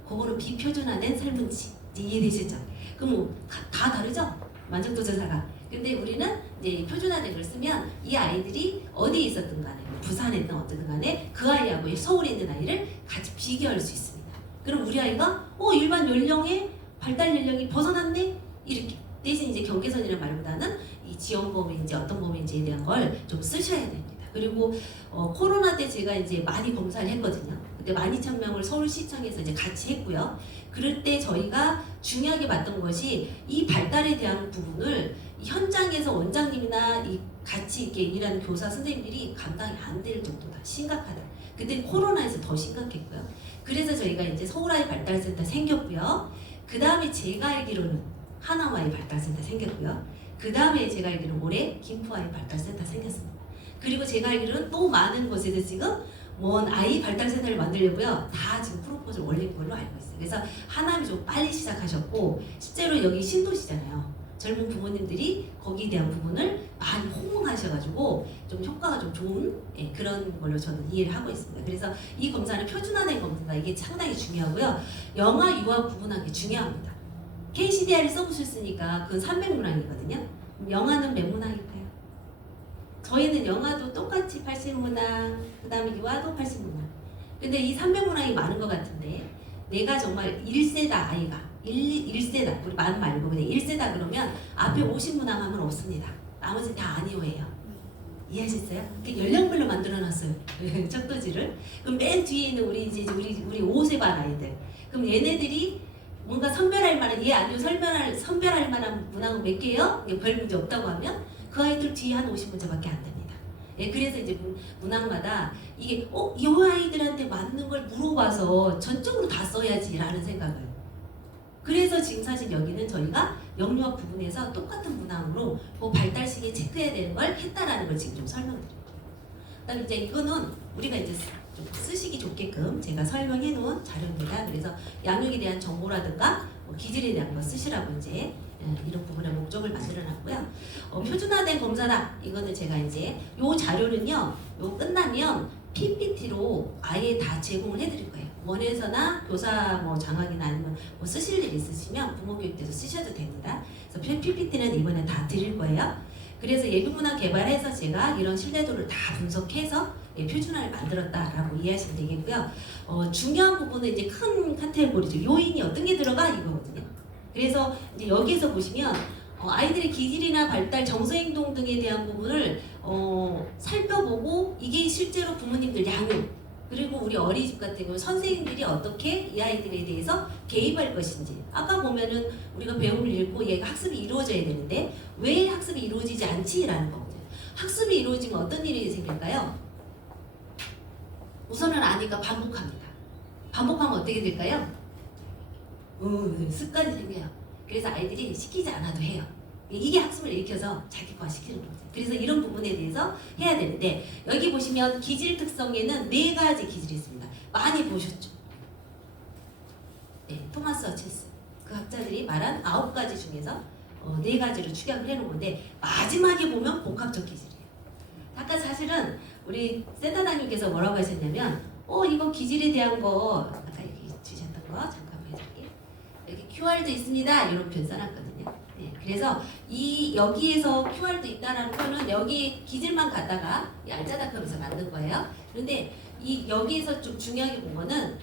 그거는 비표준화된 설문지. 이해되시죠? 그럼 다 다르죠? 만족도 조사가. 근데 우리는 이제 표준화된 걸 쓰면 이 아이들이 어디에 있었든 간에 부산에 있든 어쨌든 간에 그 아이하고 서울에 있는 아이를 같이 비교할 수 있습니다. 그럼 우리 아이가 일반 연령의 발달 연령이 벗어났네? 이렇게. 대신 이제 경계선이라는 말보다는 이 지원 범위인지 어떤 범위인지에 대한 걸 좀 쓰셔야 됩니다. 그리고 코로나 때 제가 이제 많이 검사를 했거든요. 그때 12,000명을 서울시청에서 이제 같이 했고요. 그럴 때 저희가 중요하게 봤던 것이 이 발달에 대한 부분을 현장에서 원장님이나 이 같이 이렇게 일하는 교사 선생님들이 감당이 안 될 정도다. 심각하다. 그때 코로나에서 더 심각했고요. 그래서 저희가 이제 서울아이 발달센터 생겼고요. 그 다음에 제가 알기로는 하나와이 발달센터 생겼고요. 그 다음에 제가 알기로는 올해 김포아이 발달센터 생겼습니다. 그리고 제가 알기로는 또 많은 곳에서 지금 먼 아이 발달센터를 만들려고요. 다 지금 프로포즈를 올린 걸로 알고 있어요. 그래서 하남이 좀 빨리 시작하셨고 실제로 여기 신도시잖아요. 젊은 부모님들이 거기에 대한 부분을 많이 호응하셔가지고 좀 효과가 좀 좋은 그런 걸로 저는 이해를 하고 있습니다. 그래서 이 검사는 표준화된 검사 이게 상당히 중요하고요. 영아, 유아 구분하는 게 중요합니다. KCDI를 써보셨으니까 그건 300문항이거든요. 영아는 몇 문항일까요? 저희는 영아도 똑같이 80문항, 그 다음에 유아도 80문항. 근데 이 300문항이 많은 것 같은데 내가 정말 1세다 아이가 1세다 우리 만 말고 그냥 1세다 그러면 앞에 50문항 하면 없습니다. 나머지 다 아니오예요. 이해하셨어요? 그 연령별로 만들어놨어요. 척도지를. 그럼 맨 뒤에 있는 우리 5세 반 아이들. 그럼 얘네들이 뭔가 선별할 만한 얘 아니면 선별할 만한 문항은 몇 개예요? 별 문제 없다고 하면 그 아이들 뒤에 한 50문제밖에 안 됩니다. 예, 그래서 이제 문항마다 이게 이 아이들한테 맞는 걸 물어봐서 전적으로 다 써야지라는 생각을. 그래서 지금 사실 여기는 저희가 영유아 부분에서 똑같은 문항으로 그 발달 시기에 체크해야 되는 걸 했다라는 걸 지금 좀 설명드려요. 그다음에 이제 이거는 우리가 이제 좀 쓰시기 좋게끔 제가 설명해 놓은 자료입니다. 그래서 양육에 대한 정보라든가 기질에 대한 거 쓰시라고 이제 이런 부분의 목적을 만들어놨고요. 표준화된 검사다. 이거는 제가 이제 요 자료는요. 요 끝나면 PPT로 아예 다 제공을 해드릴 거예요. 원에서나 교사 뭐 장학이나 아니면 뭐 쓰실 일 있으시면 부모 교육 때도 쓰셔도 됩니다. 그래서 PPT는 이번에 다 드릴 거예요. 그래서 예비문항 개발해서 제가 이런 신뢰도를 다 분석해서 표준화를 만들었다라고 이해하시면 되겠고요. 중요한 부분은 이제 큰 카테고리죠. 요인이 어떤 게 들어가 이거거든요. 그래서 이제 여기서 보시면 아이들의 기질이나 발달, 정서행동 등에 대한 부분을 살펴보고 이게 실제로 부모님들 양육 그리고 우리 어린이집 같은 경우 선생님들이 어떻게 이 아이들에 대해서 개입할 것인지 아까 보면은 우리가 배움을 읽고 얘가 학습이 이루어져야 되는데 왜 학습이 이루어지지 않지라는 거거든요. 학습이 이루어지면 어떤 일이 생길까요? 우선은 아니까 반복합니다. 반복하면 어떻게 될까요? 습관이 생겨요. 그래서 아이들이 시키지 않아도 해요. 이게 학습을 일으켜서 자기화시키는 거죠. 그래서 이런 부분에 대해서 해야 되는데 여기 보시면 기질 특성에는 4가지 기질이 있습니다. 많이 보셨죠? 네, 토마스 허체스 그 학자들이 말한 9가지 중에서 4가지로 축약을 해놓은 건데 마지막에 보면 복합적 기질이에요. 아까 사실은 우리 센터장님께서 뭐라고 하셨냐면 이거 기질에 대한 거 아까 여기 주셨던 거 잠깐만 해줄게요. 여기 QR도 있습니다. 이런 표현 써놨거든요. 네, 그래서 여기에서 QR도 있다라는 거는 여기 기질만 갖다가 알짜닥하면서 만든 거예요. 그런데 여기에서 좀 중요하게 본 거는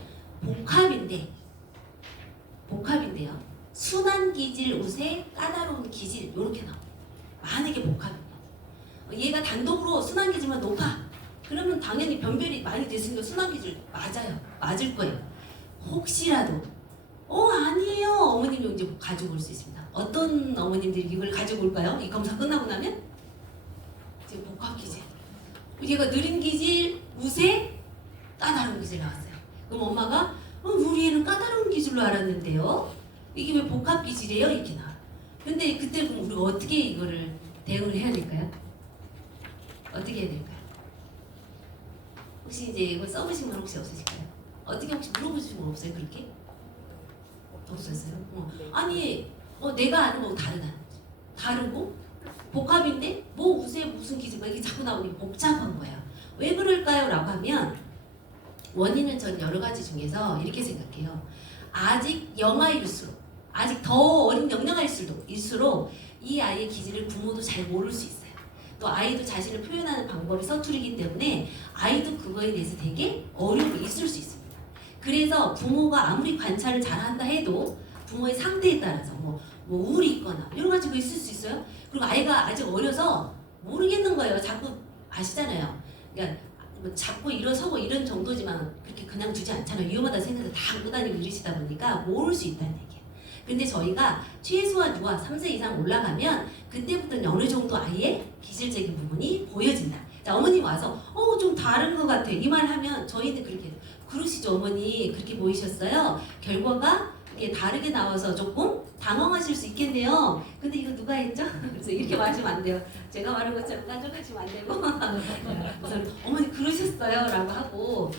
복합인데요. 순한 기질, 우세, 까다로운 기질 이렇게 나옵니다. 만약에 복합이면 얘가 단독으로 순한 기질만 높아. 그러면 당연히 변별이 많이 됐으니까 순한 기질 맞을 거예요. 혹시라도 아니에요. 어머님이 이제 가지고 올 수 있습니다. 어떤 어머님들이 이걸 가지고 올까요? 이 검사 끝나고 나면 지금 복합 기질. 얘가 느린 기질, 우세, 까다로운 기질 나왔어요. 그럼 엄마가 우리 애는 까다로운 기질로 알았는데요. 이게 왜 복합 기질이에요? 이렇게 나와. 근데 그때 그럼 우리가 어떻게 이거를 대응을 해야 될까요? 어떻게 해야 될까요? 혹시 이제 이걸 써보신 분 혹시 없으실까요? 어떻게 혹시 물어보신 분 없어요? 그렇게? 없었어요? 아니 내가 아는 거하고 다르고 복합인데 뭐 우세 무슨 기질 막 이게 자꾸 나오니 복잡한 거예요. 왜 그럴까요? 라고 하면 원인은 전 여러 가지 중에서 이렇게 생각해요. 아직 영아일수록 아직 더 어린 영양아일수록 이 아이의 기질을 부모도 잘 모를 수 있어요. 또 아이도 자신을 표현하는 방법이 서투르기 때문에 아이도 그거에 대해서 되게 어려움이 있을 수 있습니다. 그래서 부모가 아무리 관찰을 잘한다 해도 부모의 상태에 따라서 뭐 우울이 있거나 여러 가지가 있을 수 있어요. 그리고 아이가 아직 어려서 모르겠는 거예요. 자꾸 아시잖아요. 그러니까 뭐 자꾸 일어서고 이런 정도지만 그렇게 그냥 두지 않잖아요. 위험하다 생각해서 다 안고 다니고 이러시다 보니까 모를 수 있다는 얘기예요. 근데 저희가 최소한 유아 3세 이상 올라가면 그때부터는 어느 정도 아이의 기질적인 부분이 보여진다. 자, 어머님 와서 좀 다른 것 같아 이 말 하면 저희는 그렇게 그러시죠 어머니 그렇게 보이셨어요. 결과가 이게 다르게 나와서 조금 당황하실 수 있겠네요. 근데 이거 누가 했죠? 그래서 이렇게 말하시면 안 돼요. 제가 말한 것처럼 깐족하시면 안 되고 그래서 어머니 그러셨어요 라고 하고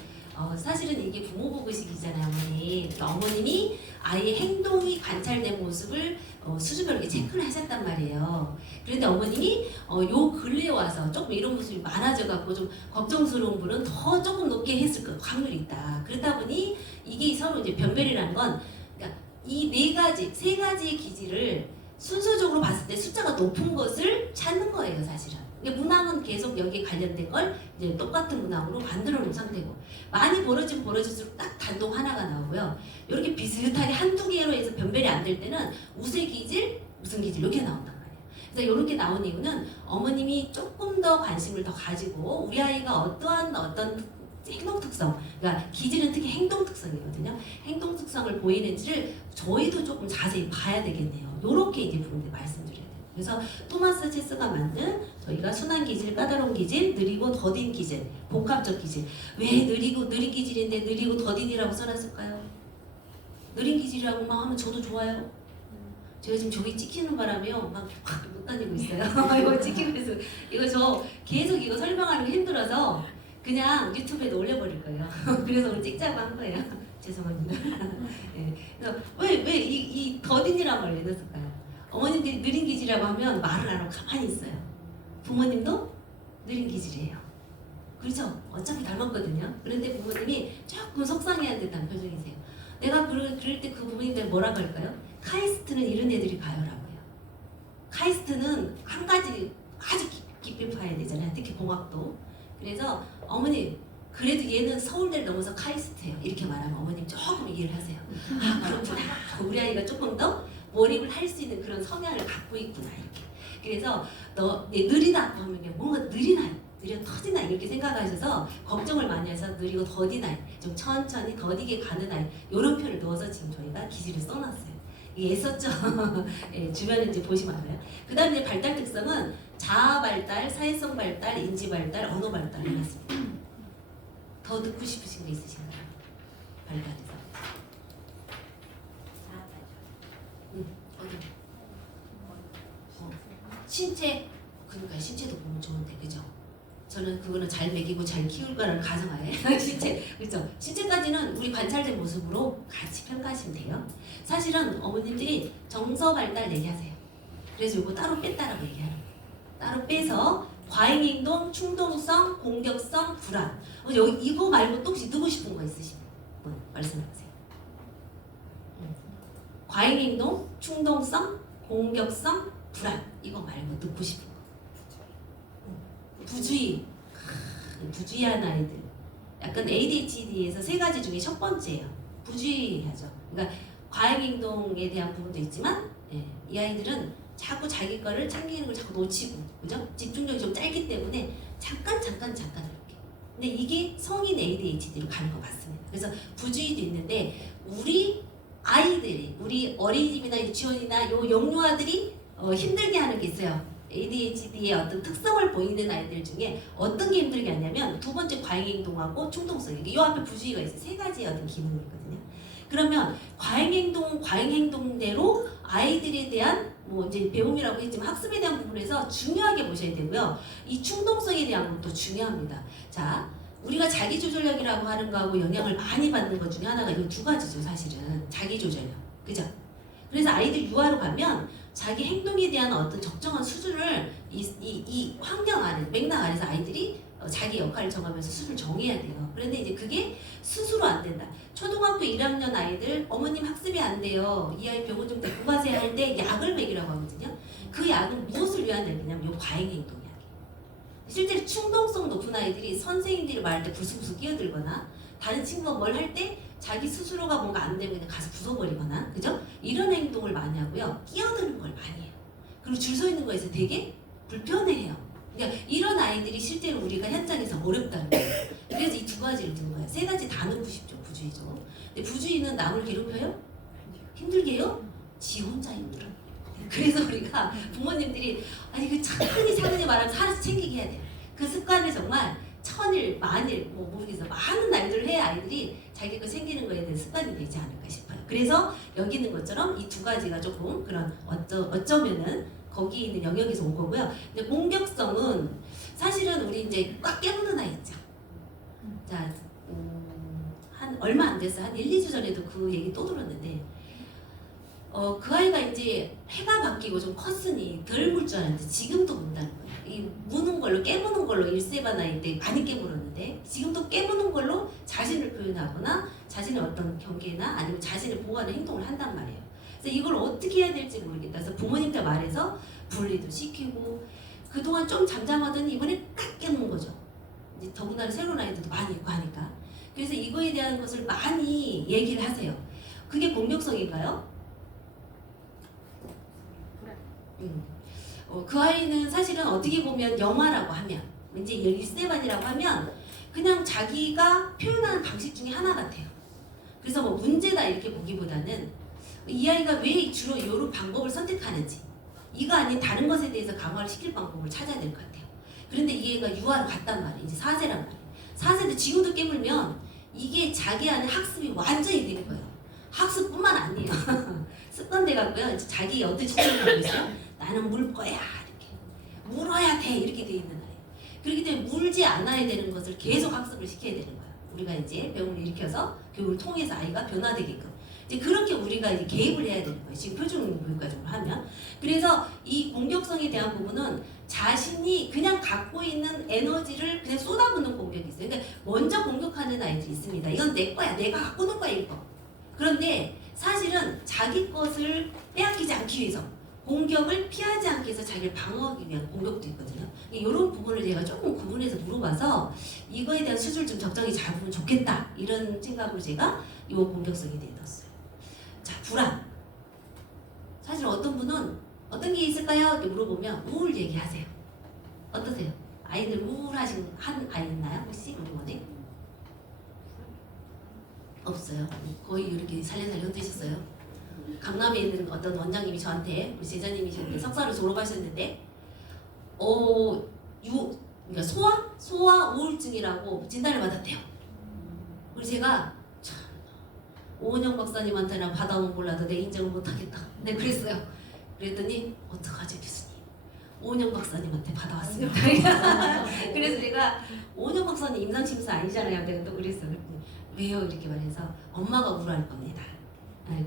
사실은 이게 부모 보고식이잖아요 어머니. 그러니까 어머님이 아이의 행동이 관찰된 모습을 수준별로 이렇게 체크를 하셨단 말이에요. 그런데 어머님이 요 근래에 와서 조금 이런 모습이 많아져 갖고 좀 걱정스러운 분은 더 조금 높게 했을 확률이 있다. 그렇다 보니 이게 서로 이제 변별이라는 건 그러니까 이 3가지의 기질을 순서적으로 봤을 때 숫자가 높은 것을 찾는 거예요 사실은. 문항은 계속 여기에 관련된 걸 이제 똑같은 문항으로 만들어 놓은 상태고 많이 벌어질수록 딱 단독 하나가 나오고요. 이렇게 비슷하게 한두 개로 해서 변별이 안 될 때는 우세 기질, 무슨 기질 이렇게 나온단 말이에요. 그래서 이렇게 나온 이유는 어머님이 조금 더 관심을 더 가지고 우리 아이가 어떤 행동 특성, 그러니까 기질은 특히 행동 특성이거든요. 행동 특성을 보이는지를 저희도 조금 자세히 봐야 되겠네요. 요렇게 이제 부분들 말씀드려야 돼요. 그래서 토마스 체스가 만든 저희가 순한 기질, 까다로운 기질, 느리고 더딘 기질, 복합적 기질. 왜 느린 기질인데 느리고 더딘이라고 써놨을까요? 느린 기질이라고만 하면 저도 좋아요. 제가 지금 저기 찍히는 바람에요. 막 못 다니고 있어요. 이거 찍히고 있어. 이거 저 계속 이거 설명하는 게 힘들어서 그냥 유튜브에도 올려버릴 거예요. 그래서 오늘 찍자고 한 거예요. 죄송합니다. 네. 그래서 왜 이 더딘이라는 걸 왜 넣었을까요? 어머님들이 느린 기질이라고 하면 말을 안 하고 가만히 있어요. 부모님도 느린 기질이에요. 그렇죠? 어차피 닮았거든요. 그런데 부모님이 조금 속상해하는 듯한 표정이세요. 내가 그럴 때 그 부모님들 뭐라고 할까요? 카이스트는 이런 애들이 가요라고요. 카이스트는 한 가지 아주 깊이 파야 되잖아요. 특히 공학도. 그래서 어머님 그래도 얘는 서울대를 넘어서 카이스트예요. 이렇게 말하면 어머님 조금 이해를 하세요. 아 그렇구나. 우리 아이가 조금 더 몰입을 할 수 있는 그런 성향을 갖고 있구나 이렇게. 그래서 너 느리다고 하면 뭔가 느린 아이, 느려 터진 아이 이렇게 생각하셔서 걱정을 많이 해서 느리고 더딘 아이, 좀 천천히 더디게 가는 아이 이런 표현을 넣어서 지금 저희가 기질을 써놨어요. 이게 애썼죠? 예, 주변에 이제 보시면 알아요. 그 다음 이제 발달 특성은 자아 발달, 사회성 발달, 인지 발달, 언어 발달 해놨습니다. 더 듣고 싶으신 거 있으신가요? 발달에서. 어디? 신체, 그러니까 신체도 보면 좋은데, 그죠? 저는 그거는 잘 먹이고 잘 키울 거라는 가정하에 신체, 그렇죠? 신체까지는 우리 관찰된 모습으로 같이 평가하시면 돼요. 사실은 어머님들이 정서 발달 얘기하세요. 그래서 이거 따로 뺐다라고 얘기하는 거예요. 따로 빼서 과잉 행동, 충동성, 공격성, 불안. 여기 이거 말고 또 혹시 듣고 싶은 거 있으시면 말씀해보세요. 과잉 행동, 충동성, 공격성, 불안. 이거 말고 듣고 싶은 거. 부주의, 부주의한 아이들. 약간 ADHD에서 세 가지 중에 첫 번째예요. 부주의하죠. 그러니까 과잉 행동에 대한 부분도 있지만, 예, 이 아이들은 자꾸 자기 거를 챙기는 걸 자꾸 놓치고, 그죠? 집중력이 좀 짧기 때문에 잠깐 이렇게. 근데 이게 성인 ADHD로 가는 거 맞습니다. 그래서 부주의도 있는데 우리 아이들이, 우리 어린이집이나 유치원이나 요 영유아들이 힘들게 하는 게 있어요. ADHD의 어떤 특성을 보이는 아이들 중에 어떤 게 힘들게 하냐면 두 번째 과잉 행동하고 충동성. 이 앞에 부주의가 있어요. 세 가지 어떤 기능이 있거든요. 그러면 과잉 행동대로 아이들에 대한 뭐 이제 배움이라고 했지만 학습에 대한 부분에서 중요하게 보셔야 되고요. 이 충동성에 대한 것도 중요합니다. 자, 우리가 자기조절력이라고 하는 거하고 영향을 많이 받는 것 중에 하나가 이 두 가지죠, 사실은. 자기조절력. 그죠? 그래서 아이들 유아로 가면 자기 행동에 대한 어떤 적정한 수준을 이 환경 안에, 맥락 안에서 아이들이 자기 역할을 정하면서 수준을 정해야 돼요. 그런데 이제 그게 스스로 안 된다. 초등학교 1학년 아이들 어머님 학습이 안 돼요. 이 아이 병원 좀 데리고 가세요 할 때 약을 먹이라고 하거든요. 그 약은 무엇을 위한 약이냐면 요 과잉 행동 약이에요. 실제로 충동성 높은 아이들이 선생님들이 말할 때 부스부스 끼어들거나 다른 친구가 뭘 할 때 자기 스스로가 뭔가 안 되면 그냥 가서 부숴버리거나, 그죠? 이런 행동을 많이 하고요. 끼어드는 걸 많이 해요. 그리고 줄 서 있는 거에서 되게 불편해해요. 그러니까 이런 아이들이 실제로 우리가 현장에서 어렵다는 거예요. 그래서 이 두 가지를 든 거예요. 세 가지 다 넣고 싶죠, 부주의죠. 근데 부주의는 남을 괴롭혀요? 힘들게 해요? 지 혼자 힘들어. 그래서 우리가 부모님들이 아니 그 차근히 말하면서 하나씩 챙기게 해야 돼요. 그 습관을 정말 천일, 만일, 뭐 모르겠어 많은 날들을 해야 아이들이 자기 거 챙기는 거에 대한 습관이 되지 않을까 싶어요. 그래서 여기 있는 것처럼 이 두 가지가 조금 그런 어쩌면은 거기 있는 영역에서 온 거고요. 근데 공격성은 사실은 우리 이제 꽉 깨무는 아이 있죠. 자, 한 얼마 안 됐어요. 한 1, 2주 전에도 그 얘기 또 들었는데 그 아이가 이제 해가 바뀌고 좀 컸으니 덜 물 줄 알았는데 지금도 문다는 거예요. 이 무는 걸로 깨무는 걸로 일세반 나이 때 많이 깨물었는데 지금도 깨무는 걸로 자신을 표현하거나 자신의 어떤 경계나 아니면 자신을 보호하는 행동을 한단 말이에요. 그래서 이걸 어떻게 해야 될지 모르겠다. 그래서 부모님한테 말해서 분리도 시키고 그동안 좀 잠잠하더니 이번에 딱 깨문 거죠. 이제 더군다나 새로운 아이들도 많이 있고 하니까. 그래서 이거에 대한 것을 많이 얘기를 하세요. 그게 공격성인가요? 그 아이는 사실은 어떻게 보면 영화라고 하면 이제 1세반이라고 하면 그냥 자기가 표현하는 방식 중에 하나 같아요. 그래서 뭐 문제다 이렇게 보기보다는 이 아이가 왜 주로 이런 방법을 선택하는지, 이거 아닌 다른 것에 대해서 강화를 시킬 방법을 찾아야 될 것 같아요. 그런데 이 애가 유아로 갔단 말이에요. 이제 4세란 말이에요. 4세도 지금도 깨물면 이게 자기 안에 학습이 완전히 되는 거예요. 학습뿐만 아니에요. 습관돼 갖고요. 이제 자기 어떤 지점을 하고 있어요? 나는 물 거야 이렇게. 물어야 돼 이렇게 돼 있는 아이예요. 그렇기 때문에 물지 않아야 되는 것을 계속 학습을 시켜야 되는 거예요. 우리가 이제 배움을 일으켜서 교육을 통해서 아이가 변화되게끔 이제 그렇게 우리가 이제 개입을 해야 되는 거예요. 지금 표준교육과정으로 하면. 그래서 이 공격성에 대한 부분은 자신이 그냥 갖고 있는 에너지를 그냥 쏟아붓는 공격이 있어요. 그러니까 먼저 공격하는 아이들이 있습니다. 이건 내 거야. 내가 갖고 놀 거야 이거. 그런데 사실은 자기 것을 빼앗기지 않기 위해서 공격을 피하지 않기 위해서 자기를 방어하기 위한 공격도 있거든요. 이런 부분을 제가 조금 구분해서 물어봐서 이거에 대한 수준을 좀 적정히 잡으면 좋겠다 이런 생각으로 제가 이 공격성에 대해 넣었어요. 자, 불안. 사실 어떤 분은 어떤 게 있을까요? 이렇게 물어보면 우울 얘기하세요. 어떠세요? 아이들 우울하신 한 아이 있나요? 혹시 우리 원에? 없어요. 거의 이렇게 살려살려 흩으셨어요. 강남에 있는 어떤 원장님이 저한테 우리 제자님이셨는데 석사를 졸업하셨는데 그러니까 소아 우울증이라고 진단을 받았대요. 그래서 제가 참 오은영 박사님한테나 받아오면 몰라도 내 인정을 못하겠다. 네 그랬어요. 그랬더니 어떡하죠 교수님? 오은영 박사님한테 받아왔습니다. 그래서 제가 오은영 박사님 임상심사 아니잖아요. 내가 또 그랬어요. 왜요? 이렇게 말해서 엄마가 우울할 겁니다.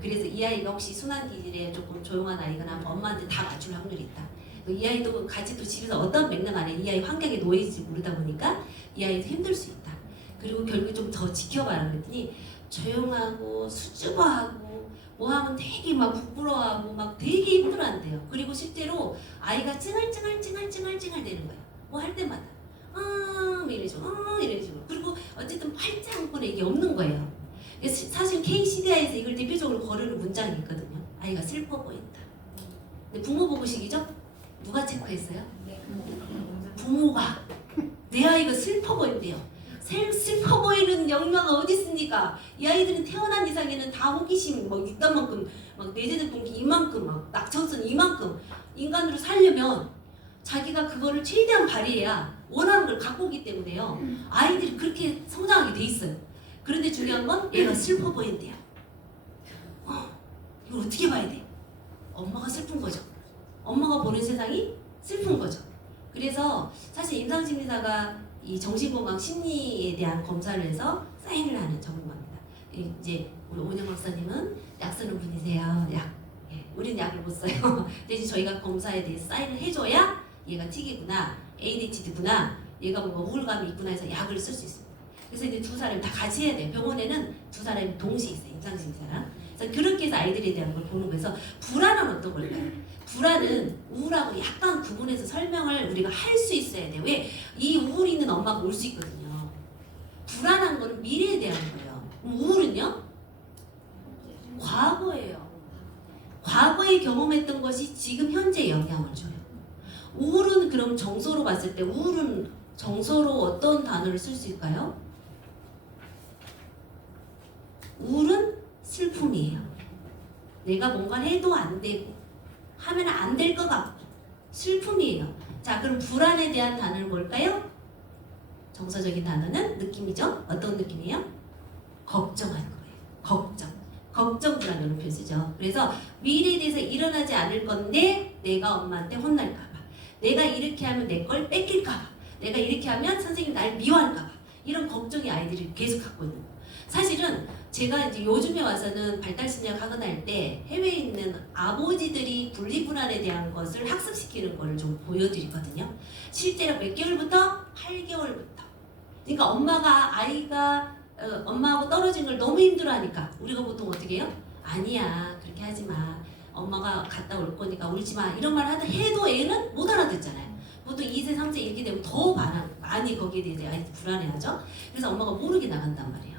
그래서 이 아이가 혹시 순환 기질에 조금 조용한 아이거나 엄마한테 다 맞출 확률이 있다. 이 아이도 같이 또 집에서 어떤 맥락 안에 이 아이 환경에 놓여있을지 모르다 보니까 이 아이도 힘들 수 있다. 그리고 결국 좀 더 지켜봐라 그랬더니 조용하고 수줍어하고 뭐 하면 되게 막 부끄러워하고 막 되게 힘들어한대요. 그리고 실제로 아이가 찡얼찡얼 되는 거예요. 뭐 할 때마다 이래죠. 이래죠. 그리고 어쨌든 팔짱권에 이게 없는 거예요. 사실 KCDI에서 이걸 대표적으로 거르는 문장이 있거든요. 아이가 슬퍼 보인다. 근데 부모 보고식이죠? 누가 체크했어요? 부모가 내 아이가 슬퍼 보인대요. 슬퍼 보이는 영유아가 어디 있습니까? 이 아이들은 태어난 이상에는 다 호기심 막 있던 만큼 막 내재적 동기 이만큼 막 낙천성 이만큼 인간으로 살려면 자기가 그거를 최대한 발휘해야 원하는 걸 갖고 오기 때문에요. 아이들이 그렇게 성장하게 돼 있어요. 그런데 중요한 건 얘가 슬퍼 보인대요. 이걸 어떻게 봐야 돼? 엄마가 슬픈 거죠. 엄마가 보는 세상이 슬픈 거죠. 그래서 사실 임상심리사가 이 정신건강 심리에 대한 검사를 해서 사인을 하는 전문가입니다. 이제 우리 오은영 박사님은 약 쓰는 분이세요. 우리는 약을 못 써요. 대신 저희가 검사에 대해서 사인을 해줘야 얘가 T이구나, ADHD구나, 얘가 뭐 우울감이 있구나 해서 약을 쓸 수 있습니다. 그래서 이제 두 사람이 다 같이 해야 돼요. 병원에는 두 사람이 동시에 있어요. 임상심리사랑. 그래서 그렇게 해서 아이들에 대한 걸 보는 거에서 불안은 어떤 걸까요? 불안은 우울하고 약간 구분해서 설명을 우리가 할 수 있어야 돼요. 왜? 이 우울이 있는 엄마가 올 수 있거든요. 불안한 거는 미래에 대한 거예요. 우울은요? 과거예요. 과거에 경험했던 것이 지금 현재에 영향을 줘요. 우울은 그럼 정서로 봤을 때 우울은 정서로 어떤 단어를 쓸 수 있을까요? 우울은 슬픔이에요. 내가 뭔가 해도 안 되고 하면 안 될 것 같고 슬픔이에요. 자, 그럼 불안에 대한 단어는 뭘까요? 정서적인 단어는 느낌이죠. 어떤 느낌이에요? 걱정하는 거예요. 걱정 불안 이런 표현 쓰죠. 그래서 미래에 대해서 일어나지 않을 건데 내가 엄마한테 혼날까 봐, 내가 이렇게 하면 내 걸 뺏길까 봐, 내가 이렇게 하면 선생님이 날 미워할까 봐, 이런 걱정이 아이들이 계속 갖고 있는 거예요. 사실은 제가 이제 요즘에 와서는 발달심리학 학원 할 때 해외에 있는 아버지들이 분리불안에 대한 것을 학습시키는 거를 좀 보여드리거든요. 실제로 몇 개월부터? 8개월부터. 그러니까 엄마가 아이가 엄마하고 떨어진 걸 너무 힘들어하니까 우리가 보통 어떻게 해요? 아니야 그렇게 하지 마. 엄마가 갔다 올 거니까 울지 마. 이런 말 해도 애는 못 알아듣잖아요. 보통 2세, 3세 이렇게 되면 더 많이 거기에 대해서 아이들이 불안해하죠. 그래서 엄마가 모르게 나간단 말이에요.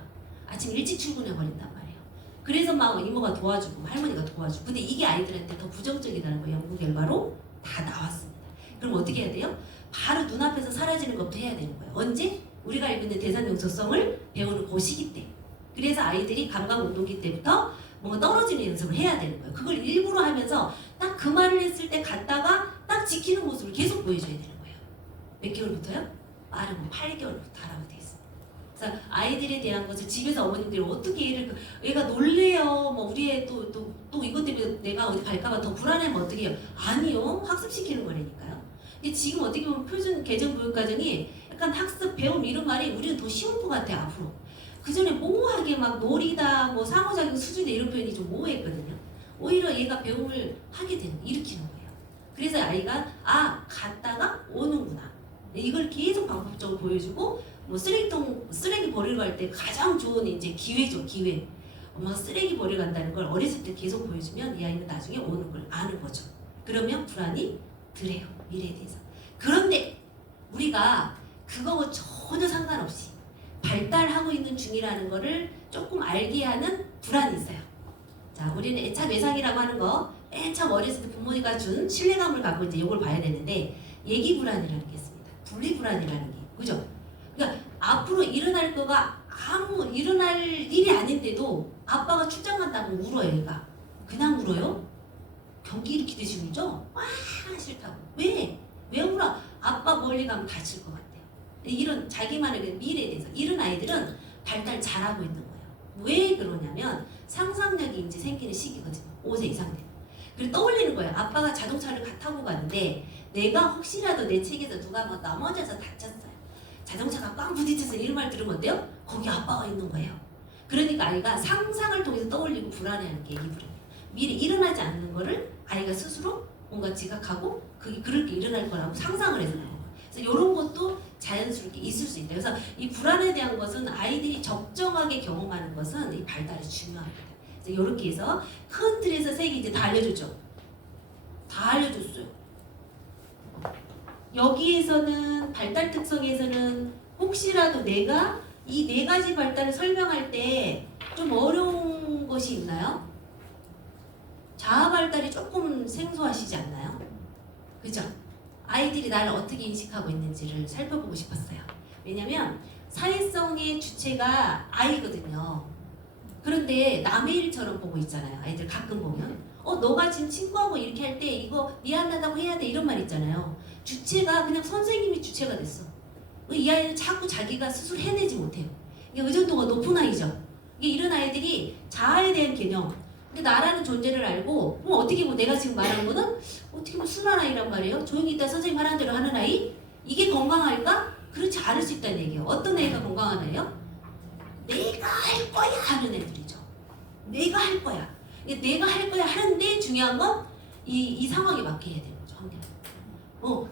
아침 일찍 출근해 버린단 말이에요. 그래서 막 이모가 도와주고 할머니가 도와주고. 근데 이게 아이들한테 더 부정적이라는 거 연구 결과로 다 나왔습니다. 그럼 어떻게 해야 돼요? 바로 눈앞에서 사라지는 것부터 해야 되는 거예요. 언제? 우리가 알고 있는 대상 용소성을 배우는 그 시기 때. 그래서 아이들이 감각운동기 때부터 뭔가 떨어지는 연습을 해야 되는 거예요. 그걸 일부러 하면서 딱 그 말을 했을 때 갔다가 딱 지키는 모습을 계속 보여줘야 되는 거예요. 몇 개월부터요? 빠르면 8개월부터 하라고 돼 있습니다. 그래서 아이들에 대한 것을 집에서 어머님들이 어떻게 얘가 놀래요. 뭐 우리 애 또 이것 때문에 내가 어디 갈까봐 더 불안하면 어떻게 해요? 아니요. 학습시키는 거라니까요. 근데 지금 어떻게 보면 표준 개정교육과정이 약간 학습, 배움 이런 말이 우리는 더 쉬운 것 같아요. 앞으로. 그 전에 모호하게 막 놀이다, 뭐 상호작용 수준이다 이런 표현이 좀 모호했거든요. 오히려 얘가 배움을 하게 되는, 일으키는 거예요. 그래서 아이가 갔다가 오는구나. 이걸 계속 반복적으로 보여주고 뭐 쓰레기 버리러 갈 때 가장 좋은 이제 기회죠, 기회. 엄마가 쓰레기 버리러 간다는 걸 어렸을 때 계속 보여주면 이 아이는 나중에 오는 걸 아는 거죠. 그러면 불안이 덜해요, 미래에 대해서. 그런데 우리가 그거와 전혀 상관없이 발달하고 있는 중이라는 거를 조금 알게 하는 불안이 있어요. 자, 우리는 애착 외상이라고 하는 거, 애착 어렸을 때 부모님과 준 신뢰감을 갖고 이제 이걸 봐야 되는데, 얘기 불안이라는 게 있습니다. 분리 불안이라는 게, 그죠? 그러니까 앞으로 일어날 거가 일어날 일이 아닌데도 아빠가 출장 간다고 울어요, 얘가. 그냥 울어요? 경기 일으키듯이 울죠? 와, 싫다고. 왜? 왜 울어? 아빠 멀리 가면 다칠 것 같아요. 이런 자기만의 미래에 대해서 이런 아이들은 발달 잘하고 있는 거예요. 왜 그러냐면 상상력이 이제 생기는 시기거든요. 5세 이상 되면. 그리고 떠올리는 거예요. 아빠가 자동차를 타고 가는데 내가 혹시라도 내 책에서 누가 뭐 넘어져서 다쳤어요. 자동차가 꽝 부딪혀서 이런 말 들으면 어때요? 거기 아빠가 있는 거예요. 그러니까 아이가 상상을 통해서 떠올리고 불안해하는 게 이불이에요. 미래 일어나지 않는 거를 아이가 스스로 뭔가 지각하고 그렇게 일어날 거라고 상상을 해서 나온 거예요. 그래서 이런 것도 자연스럽게 있을 수 있다. 그래서 이 불안에 대한 것은 아이들이 적정하게 경험하는 것은 이 발달이 중요합니다. 그래서 이렇게 해서 큰 틀에서 세 개 이제 다 알려줬죠. 다 알려줬어요. 여기에서는 발달 특성에서는 혹시라도 내가 이 네 가지 발달을 설명할 때 좀 어려운 것이 있나요? 자아 발달이 조금 생소하시지 않나요? 그죠? 아이들이 나를 어떻게 인식하고 있는지를 살펴보고 싶었어요. 왜냐면 사회성의 주체가 아이거든요. 그런데 남의 일처럼 보고 있잖아요. 아이들 가끔 보면 너가 지금 친구하고 이렇게 할 때 이거 미안하다고 해야 돼 이런 말 있잖아요. 주체가 그냥 선생님이 주체가 됐어. 이 아이는 자꾸 자기가 스스로 해내지 못해요. 이게 의존도가 높은 아이죠. 이게 이런 아이들이 자아에 대한 개념, 근데 나라는 존재를 알고 그럼 어떻게 뭐 내가 지금 말하는 거는 어떻게 보면 순한 아이란 말이에요. 조용히 있다 선생님 하라는 대로 하는 아이? 이게 건강할까? 그렇지 않을 수 있다는 얘기예요. 어떤 애가 건강한 아이예요? 내가 할 거야 하는 애들이죠. 내가 할 거야. 내가 할 거야 하는데 중요한 건 이 상황에 맞게 해야 되는 거죠. 환경.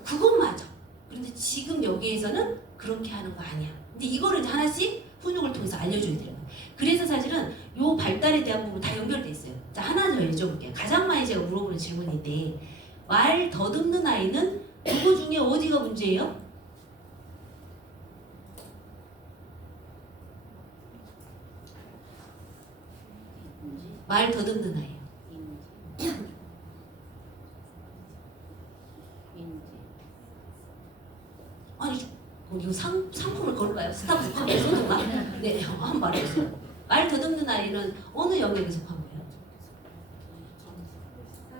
그건 맞아. 그런데 지금 여기에서는 그렇게 하는 거 아니야. 근데 이거를 이제 하나씩 훈육을 통해서 알려줘야 되는 거예요. 그래서 사실은 요 발달에 대한 부분 다 연결돼 있어요. 자, 하나 더 여쭤볼게요. 가장 많이 제가 물어보는 질문인데 말 더듬는 아이는 이거 중에 어디가 문제예요? 말 더듬는 아이예요. 아니, 이거 상품을 걸까요? 스타벅스 소주가? 네, 한번 말해주세요. 말 더듬는 아이는 어느 영역에 속한 거예요?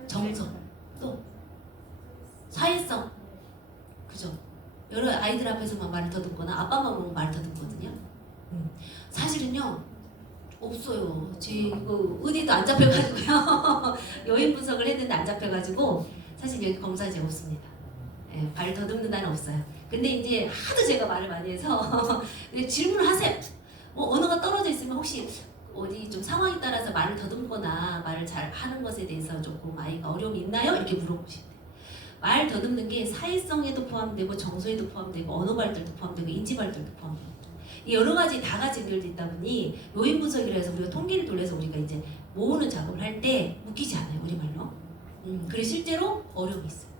정서, 또 사회성, 그죠? 여러 아이들 앞에서만 말을 더듬거나 아빠만 보면 말을 더듬거든요. 사실은요 없어요. 제 이거 어디도 안 잡혀가지고요. 요인 분석을 했는데 안 잡혀가지고 사실 여기 검사제 없습니다. 예, 발 더듬는 아이는 없어요. 근데 이제 하도 제가 말을 많이 해서 질문을 하세요. 뭐 언어가 떨어져 있으면 혹시 어디 좀 상황에 따라서 말을 더듬거나 말을 잘 하는 것에 대해서 조금 아이가 어려움이 있나요? 이렇게 물어보시면 돼요. 말 더듬는 게 사회성에도 포함되고 정서에도 포함되고 언어 발달도 포함되고 인지 발달도 포함돼요. 여러 가지 다 같이 연결돼 있다 보니 요인 분석이라 해서 우리가 통계를 돌려서 우리가 이제 모으는 작업을 할 때 웃기지 않아요, 우리말로. 그래서 실제로 어려움이 있어요.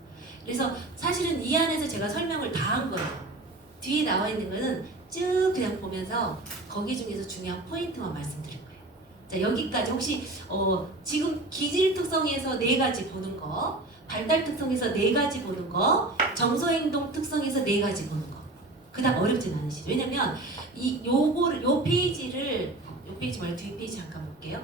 그래서 사실은 이 안에서 제가 설명을 다 한 거예요. 뒤에 나와 있는 거는 쭉 그냥 보면서 거기 중에서 중요한 포인트만 말씀드릴 거예요. 자, 여기까지 혹시 지금 기질 특성에서 4가지 보는 거, 발달 특성에서 4가지 보는 거, 정서 행동 특성에서 4가지 보는 거. 그닥 어렵진 않으시죠. 왜냐면 요 페이지를 요 페이지 말고 뒤 페이지 잠깐 볼게요.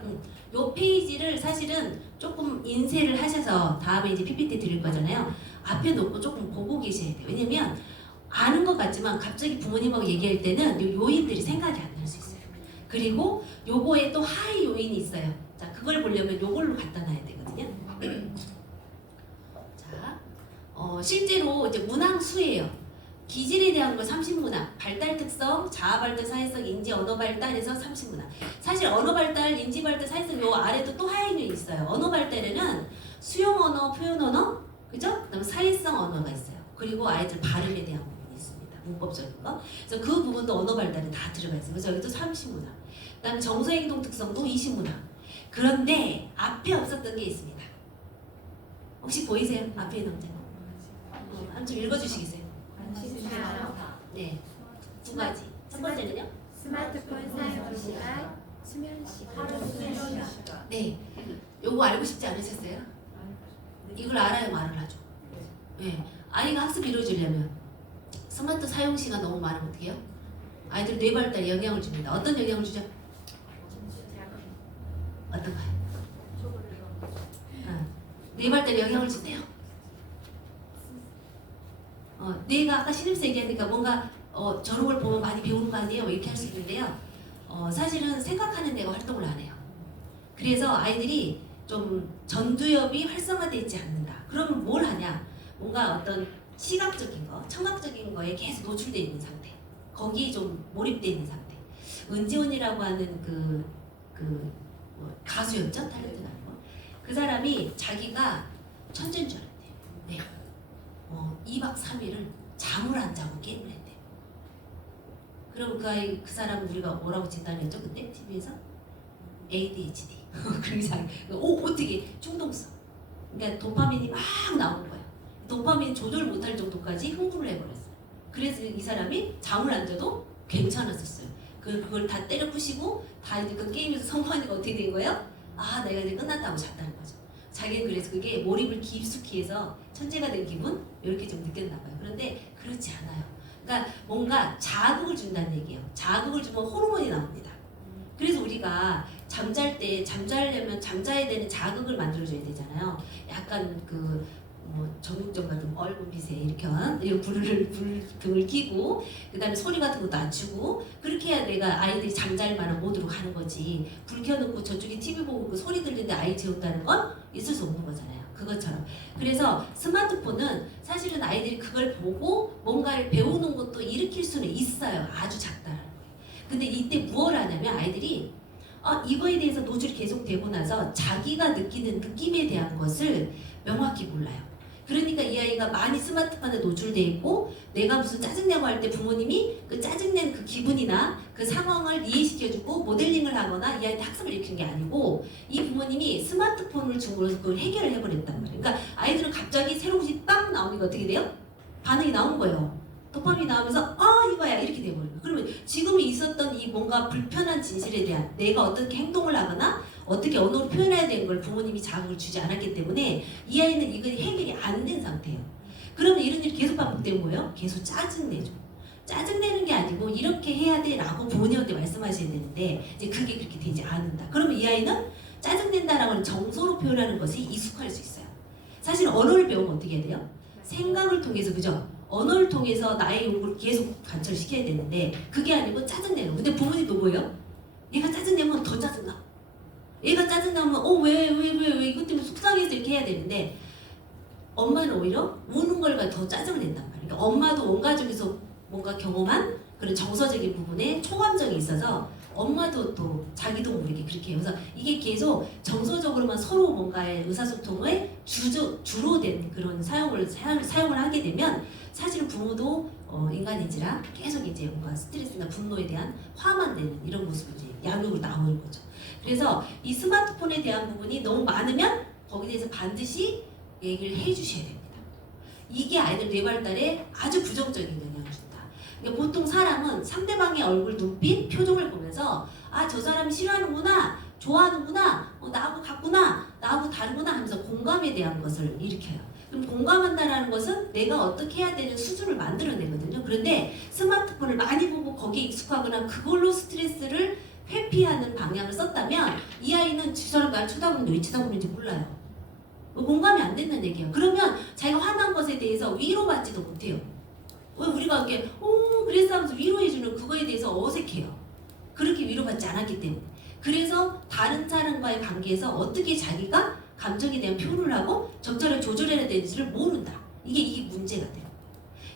요 페이지를 사실은 조금 인쇄를 하셔서 다음에 이제 PPT 드릴 거잖아요. 앞에 놓고 조금 보고 계셔야 돼요. 왜냐면 아는 것 같지만 갑자기 부모님하고 얘기할 때는 요 요인들이 생각이 안 날 수 있어요. 그리고 요거에 또 하위 요인이 있어요. 자, 그걸 보려면 요걸로 갖다 놔야 되거든요. 자, 실제로 이제 문항수예요. 기질에 대한 거 30문항, 발달 특성, 자아 발달, 사회성, 인지, 언어 발달에서 30문항. 사실 언어 발달, 인지 발달, 사회성 요 아래도 또 하위는 있어요. 언어 발달에는 수용 언어, 표현 언어, 그죠? 그다음 사회성 언어가 있어요. 그리고 아이들 발음에 대한 부분이 있습니다. 문법적인 거. 그래서 그 부분도 언어 발달에 다 들어가 있어요. 그래서 여기도 30문항. 그다음에 정서 행동 특성도 20문항. 그런데 앞에 없었던 게 있습니다. 혹시 보이세요? 앞에 있는 문제. 한번 좀 읽어주시겠어요? 네, 두 가지. 첫 번째는요? 스마트폰 사용 시간, 수면 시간, 하루 수면 시간. 네, 요거 알고 싶지 않으셨어요? 이걸 알아야 말을 하죠. 네, 아이가 학습 이루어지려면 스마트 사용 시간 너무 많으면 어떻게 해요? 아이들 뇌 발달에 영향을 줍니다. 어떤 영향을 주죠? 어떤가요? 뇌 발달에 영향을 준대요. 뇌가 아까 신입사 얘기하니까 뭔가 저런 걸 보면 많이 배우는 거 아니에요? 이렇게 할 수 있는데요. 사실은 생각하는 뇌가 활동을 안 해요. 그래서 아이들이 좀 전두엽이 활성화되어 있지 않는다. 그러면 뭘 하냐? 뭔가 어떤 시각적인 거, 청각적인 거에 계속 노출되어 있는 상태. 거기에 좀 몰입되어 있는 상태. 은지원이라고 하는 가수였죠? 탤런트 나는 거. 그 사람이 자기가 천재인 줄 알았대요. 네. 2박 3일을 잠을 안 자고 게임을 했대요. 그럼 그 사람은 우리가 뭐라고 진단했죠? 그때 TV에서? ADHD. 그리고 어떻게 중독성. 그러니까 도파민이 막 나오는 거예요. 도파민 조절 못할 정도까지 흥분을 해버렸어요. 그래서 이 사람이 잠을 안 자도 괜찮았었어요. 그걸 다 때려 부시고 다 이제 그 게임에서 성공하니까 어떻게 된 거예요? 아, 내가 이제 끝났다고 잤다는 거죠. 자기는 그래서 그게 몰입을 깊숙이 해서 천재가 된 기분? 이렇게 좀 느꼈나 봐요. 그런데 그렇지 않아요. 그러니까 뭔가 자극을 준다는 얘기예요. 자극을 주면 호르몬이 나옵니다. 그래서 우리가 잠자려면 잠자야 되는 자극을 만들어줘야 되잖아요. 약간 전국정 같은 얼굴 빛에 이런 불을 등을 끼고 그다음에 소리 같은 것도 낮추고 그렇게 해야 내가 아이들이 잠잘 만한 모드로 가는 거지. 불 켜놓고 저쪽에 TV 보고 그 소리 들리는데 아이 재운다는 건 있을 수 없는 거잖아요. 그것처럼. 그래서 스마트폰은 사실은 아이들이 그걸 보고 뭔가를 배우는 것도 일으킬 수는 있어요. 아주 작다라는 거예요. 근데 이때 무엇을 하냐면 아이들이 이거에 대해서 노출이 계속 되고 나서 자기가 느끼는 느낌에 대한 것을 명확히 몰라요. 그러니까 이 아이가 많이 스마트폰에 노출돼 있고 내가 무슨 짜증내고 할 때 부모님이 그 짜증낸 그 기분이나 그 상황을 이해시켜주고 모델링을 하거나 이 아이한테 학습을 일으키는 게 아니고 이 부모님이 스마트폰을 줌으로써 그걸 해결을 해버렸단 말이에요. 그러니까 아이들은 갑자기 새로운 것이 빵 나오니까 어떻게 돼요? 반응이 나온 거예요. 도파민이 나오면서 이거야 이렇게 돼버려요. 그러면 지금 있었던 이 뭔가 불편한 진실에 대한 내가 어떻게 행동을 하거나 어떻게 언어로 표현해야 되는 걸 부모님이 자극을 주지 않았기 때문에 이 아이는 이거 해결이 안 된 상태예요. 그러면 이런 일이 계속 반복되는 거예요? 계속 짜증내죠. 짜증내는 게 아니고 이렇게 해야 돼 라고 부모님한테 말씀하셔야 되는데 이제 그게 그렇게 되지 않는다. 그러면 이 아이는 짜증낸다라고 하는 정서로 표현하는 것이 익숙할 수 있어요. 사실 언어를 배우면 어떻게 해야 돼요? 생각을 통해서, 그죠? 언어를 통해서 나의 욕구를 계속 관철시켜야 되는데 그게 아니고 짜증내는. 근데 부모님도 뭐예요? 얘가 짜증내면 더 짜증나. 얘가 짜증나면 왜 이것 때문에 속상해서 이렇게 해야 되는데 엄마는 오히려 우는 걸 더 짜증을 낸단 말이에요. 그러니까 엄마도 온 가족에서 뭔가 경험한 그런 정서적인 부분에 초감정이 있어서 엄마도 또 자기도 모르게 그렇게 해요. 그래서 이게 계속 정서적으로만 서로 뭔가의 의사소통의 주로 된 그런 사용을 하게 되면 사실 부모도 인간인지라 계속 이제 뭔가 스트레스나 분노에 대한 화만 내는 이런 모습이 이제 양육으로 나오는 거죠. 그래서 이 스마트폰에 대한 부분이 너무 많으면 거기에 대해서 반드시 얘기를 해주셔야 됩니다. 이게 아이들 뇌 발달에 아주 부정적인 영향을 준다. 그러니까 보통 사람은 상대방의 얼굴, 눈빛, 표정을 보면서 저 사람이 싫어하는구나, 좋아하는구나, 나하고 같구나, 나하고 다르구나 하면서 공감에 대한 것을 일으켜요. 그럼 공감한다라는 것은 내가 어떻게 해야 되는 수준을 만들어내거든요. 그런데 스마트폰을 많이 보고 거기에 익숙하거나 그걸로 스트레스를 회피하는 방향을 썼다면 이 아이는 저 사람 날 쳐다보는데 왜 쳐다보는지 몰라요. 공감이 안 된다는 얘기예요. 그러면 자기가 화난 것에 대해서 위로받지도 못해요. 왜 우리가 이렇게 그랬어 하면서 위로해주는 그거에 대해서 어색해요. 그렇게 위로받지 않았기 때문에. 그래서 다른 사람과의 관계에서 어떻게 자기가 감정에 대한 표현을 하고 적절하게 조절해야 되는지를 모른다. 이게 문제가 돼요.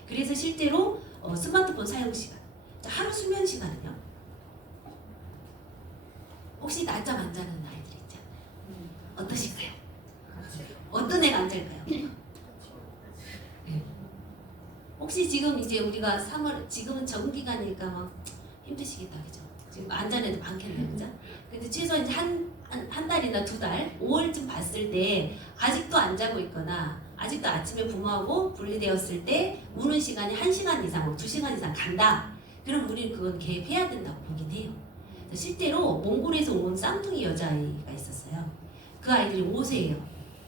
그래서 실제로 스마트폰 사용 시간, 자, 하루 수면 시간은요. 혹시 낮잠 안 자는 아이들 있죠? 어떠실까요? 어떤 애가 안 잘까요? 네. 혹시 지금 이제 우리가 3월 지금은 적응 기간이니까 막 힘드시겠다, 그죠? 지금 안 자는 애도 많겠네요, 그죠? 근데 최소 이제 한 달이나 2달, 5월쯤 봤을 때 아직도 안 자고 있거나 아직도 아침에 부모하고 분리되었을 때 우는 시간이 1시간 이상, 2시간 이상 간다. 그럼 우리는 그건 개입해야 된다고 보긴 해요. 실제로 몽골에서 온 쌍둥이 여자아이가 있었어요. 그 아이들이 5세예요.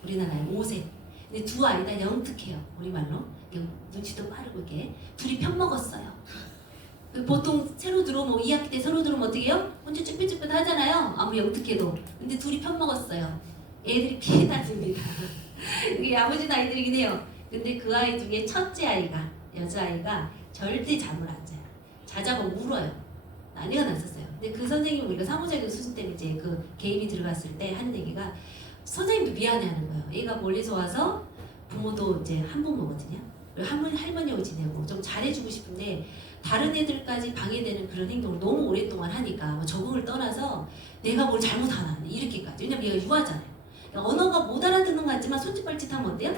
우리나라에 5세. 근데 두 아이 다 영특해요. 우리말로. 눈치도 빠르고 이렇게. 둘이 편먹었어요. 보통 새로 들어오면 2학기 때 새로 들어오면 어떻게 해요? 혼자 쭈뼛쭈뼛 하잖아요. 아무 영특해도. 근데 둘이 편먹었어요. 애들이 피해 다닙니다. 이게 야무진 아이들이긴 해요. 근데 그 아이 중에 첫째 아이가, 여자아이가 절대 잠을 안 자요. 자자고 울어요. 난리가 났었어요. 근데 그 선생님이 우리가 상호작용 수준 때문에 이제 그 개입이 들어갔을 때 하는 얘기가 선생님도 미안해하는 거예요. 얘가 멀리서 와서 부모도 이제 한 부모거든요. 할머니하고 지내고 좀 잘해주고 싶은데 다른 애들까지 방해되는 그런 행동을 너무 오랫동안 하니까 뭐 적응을 떠나서 내가 뭘 잘못하나 이렇게까지. 왜냐면 얘가 유아잖아요. 그러니까 언어가 못 알아듣는 것 같지만 손짓발짓 하면 어때요?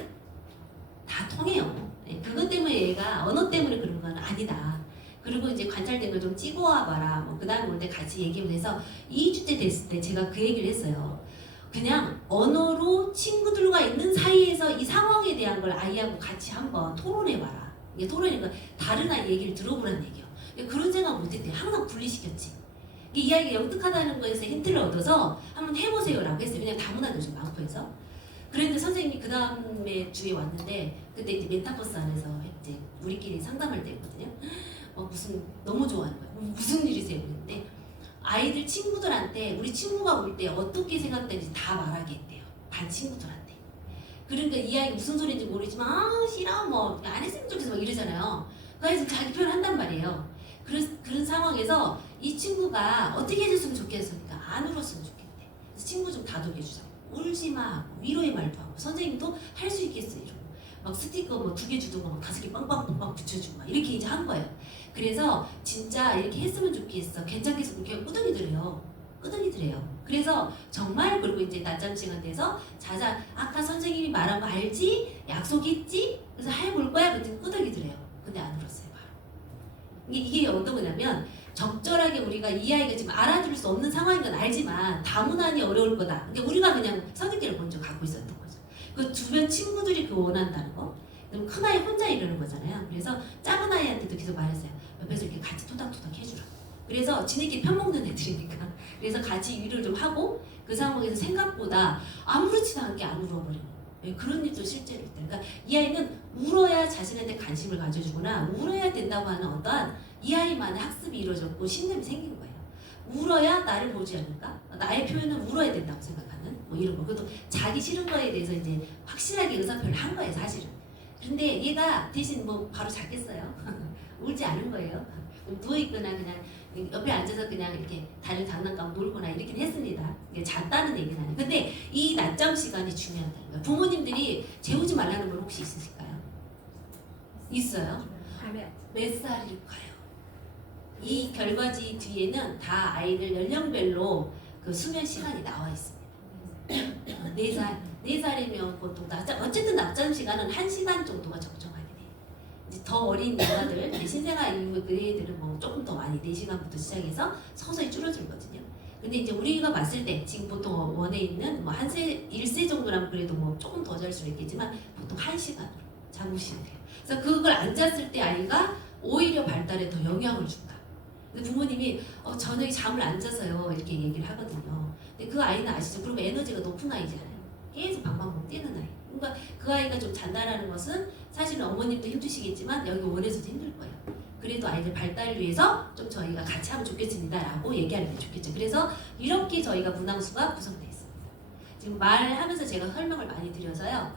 다 통해요. 네, 그것 때문에 얘가 언어 때문에 그런 건 아니다. 그리고 이제 관찰된 걸 좀 찍어 와봐라. 뭐 그 다음에 올 때 같이 얘기를 해서 2주째 됐을 때 제가 그 얘기를 했어요. 그냥 언어로 친구들과 있는 사이에서 이 상황에 대한 걸 아이하고 같이 한번 토론해봐라. 이게 토론이니까 다른 아이 얘기를 들어보라는 얘기예요. 그런 생각 못했대요. 항상 분리시켰지. 이 아이가 영특하다는 거에서 힌트를 얻어서 한번 해보세요라고 했어요. 왜냐면 다문화도 좀 많고 해서. 그런데 선생님이 그 다음에 주에 왔는데 그때 이제 메타버스 안에서 이제 우리끼리 상담할 때였거든요. 무슨 너무 좋아하는 거예요. 무슨 일이세요? 그랬는데 아이들 친구들한테 우리 친구가 올 때 어떻게 생각되는지 다 말하게 했대요. 반 친구들한테. 그러니까 이 아이가 무슨 소리인지 모르지만 싫어 뭐 안 했으면 좋겠어 막 이러잖아요. 그 아이는 자기 표현한단 말이에요. 그런 상황에서 이 친구가 어떻게 해줬으면 좋겠으니까 안 울었으면 좋겠대. 그래서 친구 좀 다독여주자고. 울지 마. 위로의 말도 하고 선생님도 할 수 있겠어 이러고. 막 스티커 뭐 2개 주던가 막 5개 빵빵빵빵 붙여주고 막 이렇게 이제 한 거예요. 그래서 진짜 이렇게 했으면 좋겠어. 괜찮겠어. 그렇게 꾸덕이더래요. 그래서 정말 그리고 이제 낮잠 시간 돼서 자자 아까 선생님이 말한 거 알지? 약속했지? 그래서 해볼 거야. 그랬더니 꾸덕이더래요. 근데 안 울었어요. 바로. 이게 어떤 거냐면 적절하게 우리가 이 아이가 지금 알아들을 수 없는 상황인 건 알지만 다문화니 어려울 거다. 그러니까 우리가 그냥 선입견을 먼저 갖고 있었던 거죠. 그 주변 친구들이 그거 원한다는 거. 그럼 큰 아이 혼자 이러는 거잖아요. 그래서 작은 아이한테도 계속 말했어요. 옆에서 이렇게 같이 토닥토닥 해주라. 그래서 지네끼리 편먹는 애들이니까. 그래서 같이 위를 좀 하고 그 상황에서 생각보다 아무렇지도 않게 안 울어버리고. 그런 일도 실제로 있다. 그러니까 이 아이는 울어야 자신한테 관심을 가져주거나 울어야 된다고 하는 어떠한 이 아이만의 학습이 이루어졌고 신념이 생긴 거예요. 울어야 나를 보지 않을까? 나의 표현은 울어야 된다고 생각하는 뭐 이런 거. 그것도 자기 싫은 거에 대해서 이제 확실하게 의사표현을 한 거예요, 사실은. 근데 얘가 대신 뭐 바로 잤겠어요. 울지 않은 거예요. 누워있거나 그냥 옆에 앉아서 그냥 이렇게 다른 장난감 놀거나 이렇게 했습니다. 이게 잤다는 얘기는 아니에요. 근데 이 낮잠 시간이 중요하다는 거예요. 부모님들이 재우지 말라는 건 혹시 있으실까요? 있어요? 몇 살일까요? 이 결과지 뒤에는 다 아이들 연령별로 그 수면 시간이 나와 있습니다. 4살이면 보통 어쨌든 낮잠 시간은 1시간 정도가 적정하게 돼요. 이제 더 어린 영아들, 신생아 이후 그 애들은 뭐 조금 더 많이 4시간부터 시작해서 서서히 줄어들거든요. 근데 이제 우리가 봤을 때 지금 보통 원에 있는 뭐 1세 정도라면 그래도 뭐 조금 더 잘 수 있겠지만 보통 1시간으로 잠그시면 돼요. 그래서 그걸 안 잤을 때 아이가 오히려 발달에 더 영향을 준다. 근데 부모님이 저녁에 잠을 안 자서요 이렇게 얘기를 하거든요. 근데 그 아이는 아시죠? 그러면 에너지가 높은 아이잖아요. 계속 방방방 뛰는 아이. 그러니까 그 그 아이가 좀 잔다라는 것은 사실은 어머님도 힘드시겠지만 여기 원에서도 힘들 거예요. 그래도 아이들 발달을 위해서 좀 저희가 같이 하면 좋겠습니다라고 얘기하는 게 좋겠죠. 그래서 이렇게 저희가 문항수가 구성되어 있습니다. 지금 말하면서 제가 설명을 많이 드려서요.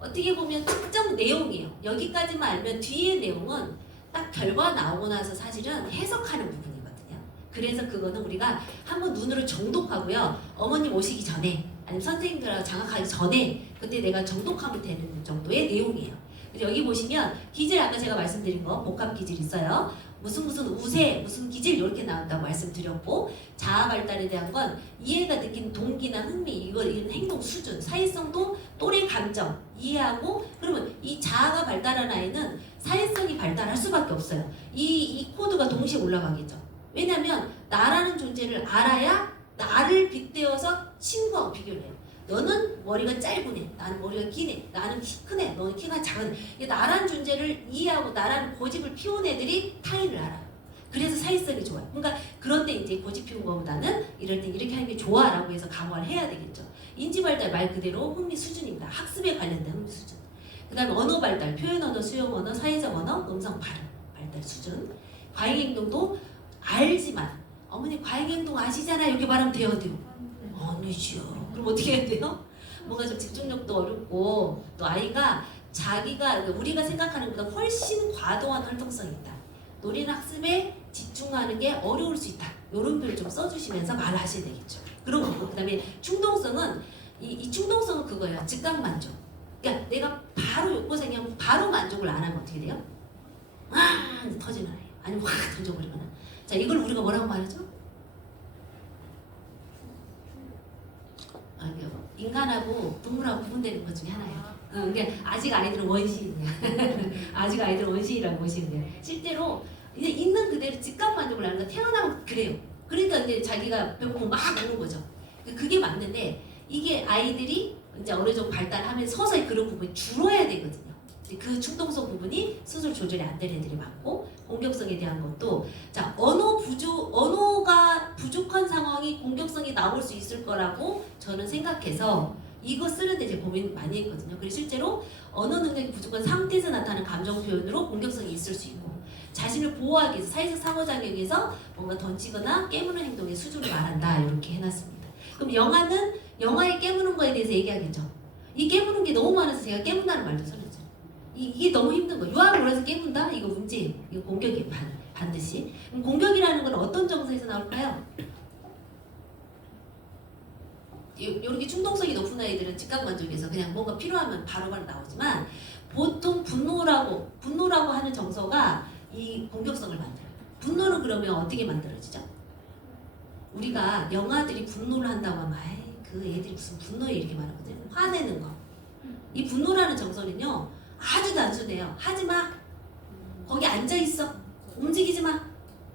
어떻게 보면 특정 내용이에요. 여기까지만 알면 뒤의 내용은 딱 결과 나오고 나서 사실은 해석하는 부분이거든요. 그래서 그거는 우리가 한번 눈으로 정독하고요. 어머님 오시기 전에 아니면 선생님들하고 장악하기 전에 그때 내가 정독하면 되는 정도의 내용이에요. 여기 보시면 기질 아까 제가 말씀드린 거 복합 기질 있어요. 무슨 우세 무슨 기질 이렇게 나온다고 말씀드렸고 자아 발달에 대한 건 이해가 느낀 동기나 흥미 이런 행동 수준 사회성도 또래 감정 이해하고 그러면 이 자아가 발달한 아이는 사회성이 발달할 수밖에 없어요. 이 코드가 동시에 올라가겠죠. 왜냐하면 나라는 존재를 알아야 나를 빗대어서 친구하고 비교를 해요. 너는 머리가 짧으네, 나는 머리가 기네, 나는 키 크네, 너는 키가 작으네. 나라는 존재를 이해하고 나라는 고집을 피운 애들이 타인을 알아요. 그래서 사회성이 좋아요. 그러니까 그럴 때 이제 고집 피운 거보다는 이럴 때 이렇게 하는 게 좋아라고 해서 강화를 해야 되겠죠. 인지 발달 말 그대로 흥미 수준입니다. 학습에 관련된 흥미 수준. 그 다음에 언어 발달, 표현 언어, 수용 언어, 사회적 언어, 음성 발음 발달 수준. 과잉 행동도 알지만 어머니 과잉 행동 아시잖아요. 이렇게 말하면 돼요, 돼요. 아니지요. 그럼 어떻게 해야 돼요? 뭔가 좀 집중력도 어렵고 또 아이가 자기가 우리가 생각하는 것보다 훨씬 과도한 활동성이 있다. 놀이나 학습에 집중하는 게 어려울 수 있다. 이런 표현을 좀 써주시면서 말하셔야 되겠죠. 그런 거고 그 다음에 충동성은 이 충동성은 그거예요. 즉각 만족. 그러니까 내가 바로 욕구 생기면 바로 만족을 안 하면 어떻게 돼요? 아 터지는 아이예요. 아니면 확 던져버리거나. 자 이걸 우리가 뭐라고 말하죠? 인간하고 동물하고 구분되는 것 중에 하나예요. 그러니까 아직 아이들은 원시인이야. 아직 아이들은 원시인이라고 보시면 돼요. 실제로 이제 있는 그대로 즉각 만족을 하는 거 태어나면 그래요. 그러니까 이제 자기가 배고프면 막 먹는 거죠. 그게 맞는데 이게 아이들이 이제 어느 정도 발달하면서 서서히 그런 부분이 줄어야 되거든요. 그 충동성 부분이 스스로 조절이 안 되는 애들이 많고 공격성에 대한 것도 자 언어가 부족한 상황이 공격성이 나올 수 있을 거라고 저는 생각해서 이거 쓰는데 제 고민 많이 했거든요. 그리고 실제로 언어 능력이 부족한 상태에서 나타나는 감정 표현으로 공격성이 있을 수 있고 자신을 보호하기 위해서 사회적 상호작용에서 뭔가 던지거나 깨무는 행동의 수준을 말한다 이렇게 해놨습니다. 그럼 영화는 영화에 깨무는 거에 대해서 얘기하겠죠. 이 깨무는 게 너무 많아서 제가 깨문다는 말도 써놨죠. 이게 너무 힘든 거예요. 유학을 몰아서 깨문다? 이거 문제예요. 이거 공격이에요. 반드시. 그럼 공격이라는 건 어떤 정서에서 나올까요? 이렇게 충동성이 높은 아이들은 즉각 만족에서 그냥 뭔가 필요하면 바로바로 나오지만 보통 분노라고 하는 정서가 이 공격성을 만들어요. 분노는 그러면 어떻게 만들어지죠? 우리가 영아들이 분노를 한다고 하면 그 애들이 무슨 분노에 이렇게 말하거든요. 화내는 거. 이 분노라는 정서는요. 아주 단순해요. 하지마. 거기 앉아있어. 움직이지마.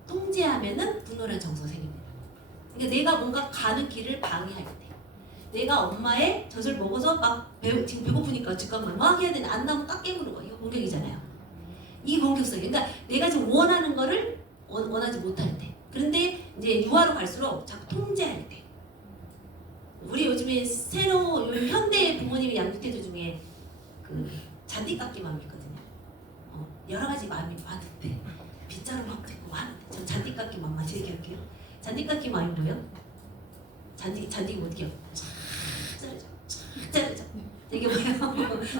통제하면은 분노라는 정서가 생깁니다. 그러니까 내가 뭔가 가는 길을 방해할 때 내가 엄마의 젖을 먹어서 막 지금 배고프니까 즉각만 막 해야 되는데 안 나오면 깍 깨무는 거. 이거 공격이잖아요. 이 공격성이. 그러니까 내가 지금 원하는 거를 원하지 못할 때. 그런데 이제 유아로 갈수록 자꾸 통제할 때. 우리 요즘에 새로 현대 부모님이 양육태도 중에 그 잔디깎기 마음이 있거든요. 여러 가지 마음이 많은데 빗자루 마음도 있고 많은데 전 잔디깎기 마음만 얘기할게요. 잔디깎기 마음이 뭐예요? 잔디가 어떻게 해요? 착 자르죠. 이게 뭐예요?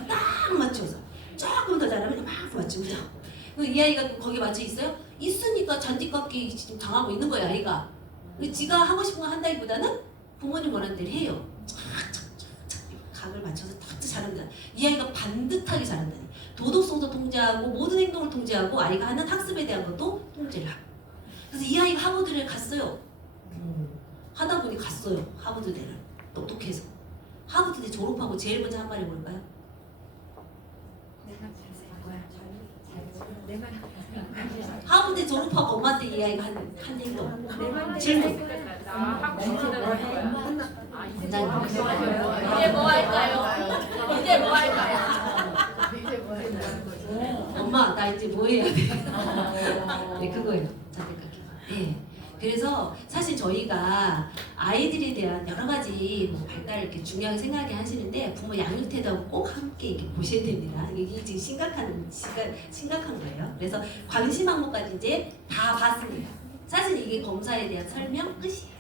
딱 맞춰서 조금 더 잘하면 막 맞추죠. 이 아이가 거기에 맞춰 있어요? 있으니까 잔디깎기 지금 당하고 있는 거예요 아이가. 지가 하고 싶은 거 한다기보다는 부모님 원하는 대로 해요. 착착착착 각을 맞춰서 딱 잘한다. 이 아이가 반듯하게 잘한다. 도덕성도 통제하고 모든 행동을 통제하고 아이가 하는 학습에 대한 것도 통제를 하고. 그래서 이 아이가 하버드를 갔어요. 하다 보니 갔어요. 하버드대를 똑똑해서. 하버드대 졸업하고 제일 먼저 한 말이 뭘까요? 하버드 졸업하고 엄마한테 이 아이가 한 행동. 질문. 이제 뭐 할까요? 이제 뭐 할까요? 엄마 나 이제 뭐 해야 돼? 네 그거예요. 잔디깎기. 네. 그래서 사실 저희가 아이들에 대한 여러 가지 뭐 발달 이렇게 중요하게 생각하게 하시는데 부모 양육 태도하고 꼭 함께 이렇게 보셔야 됩니다. 이게 지금 심각한 거예요. 그래서 관심 항목까지 이제 다 봤습니다. 사실 이게 검사에 대한 설명 끝이에요.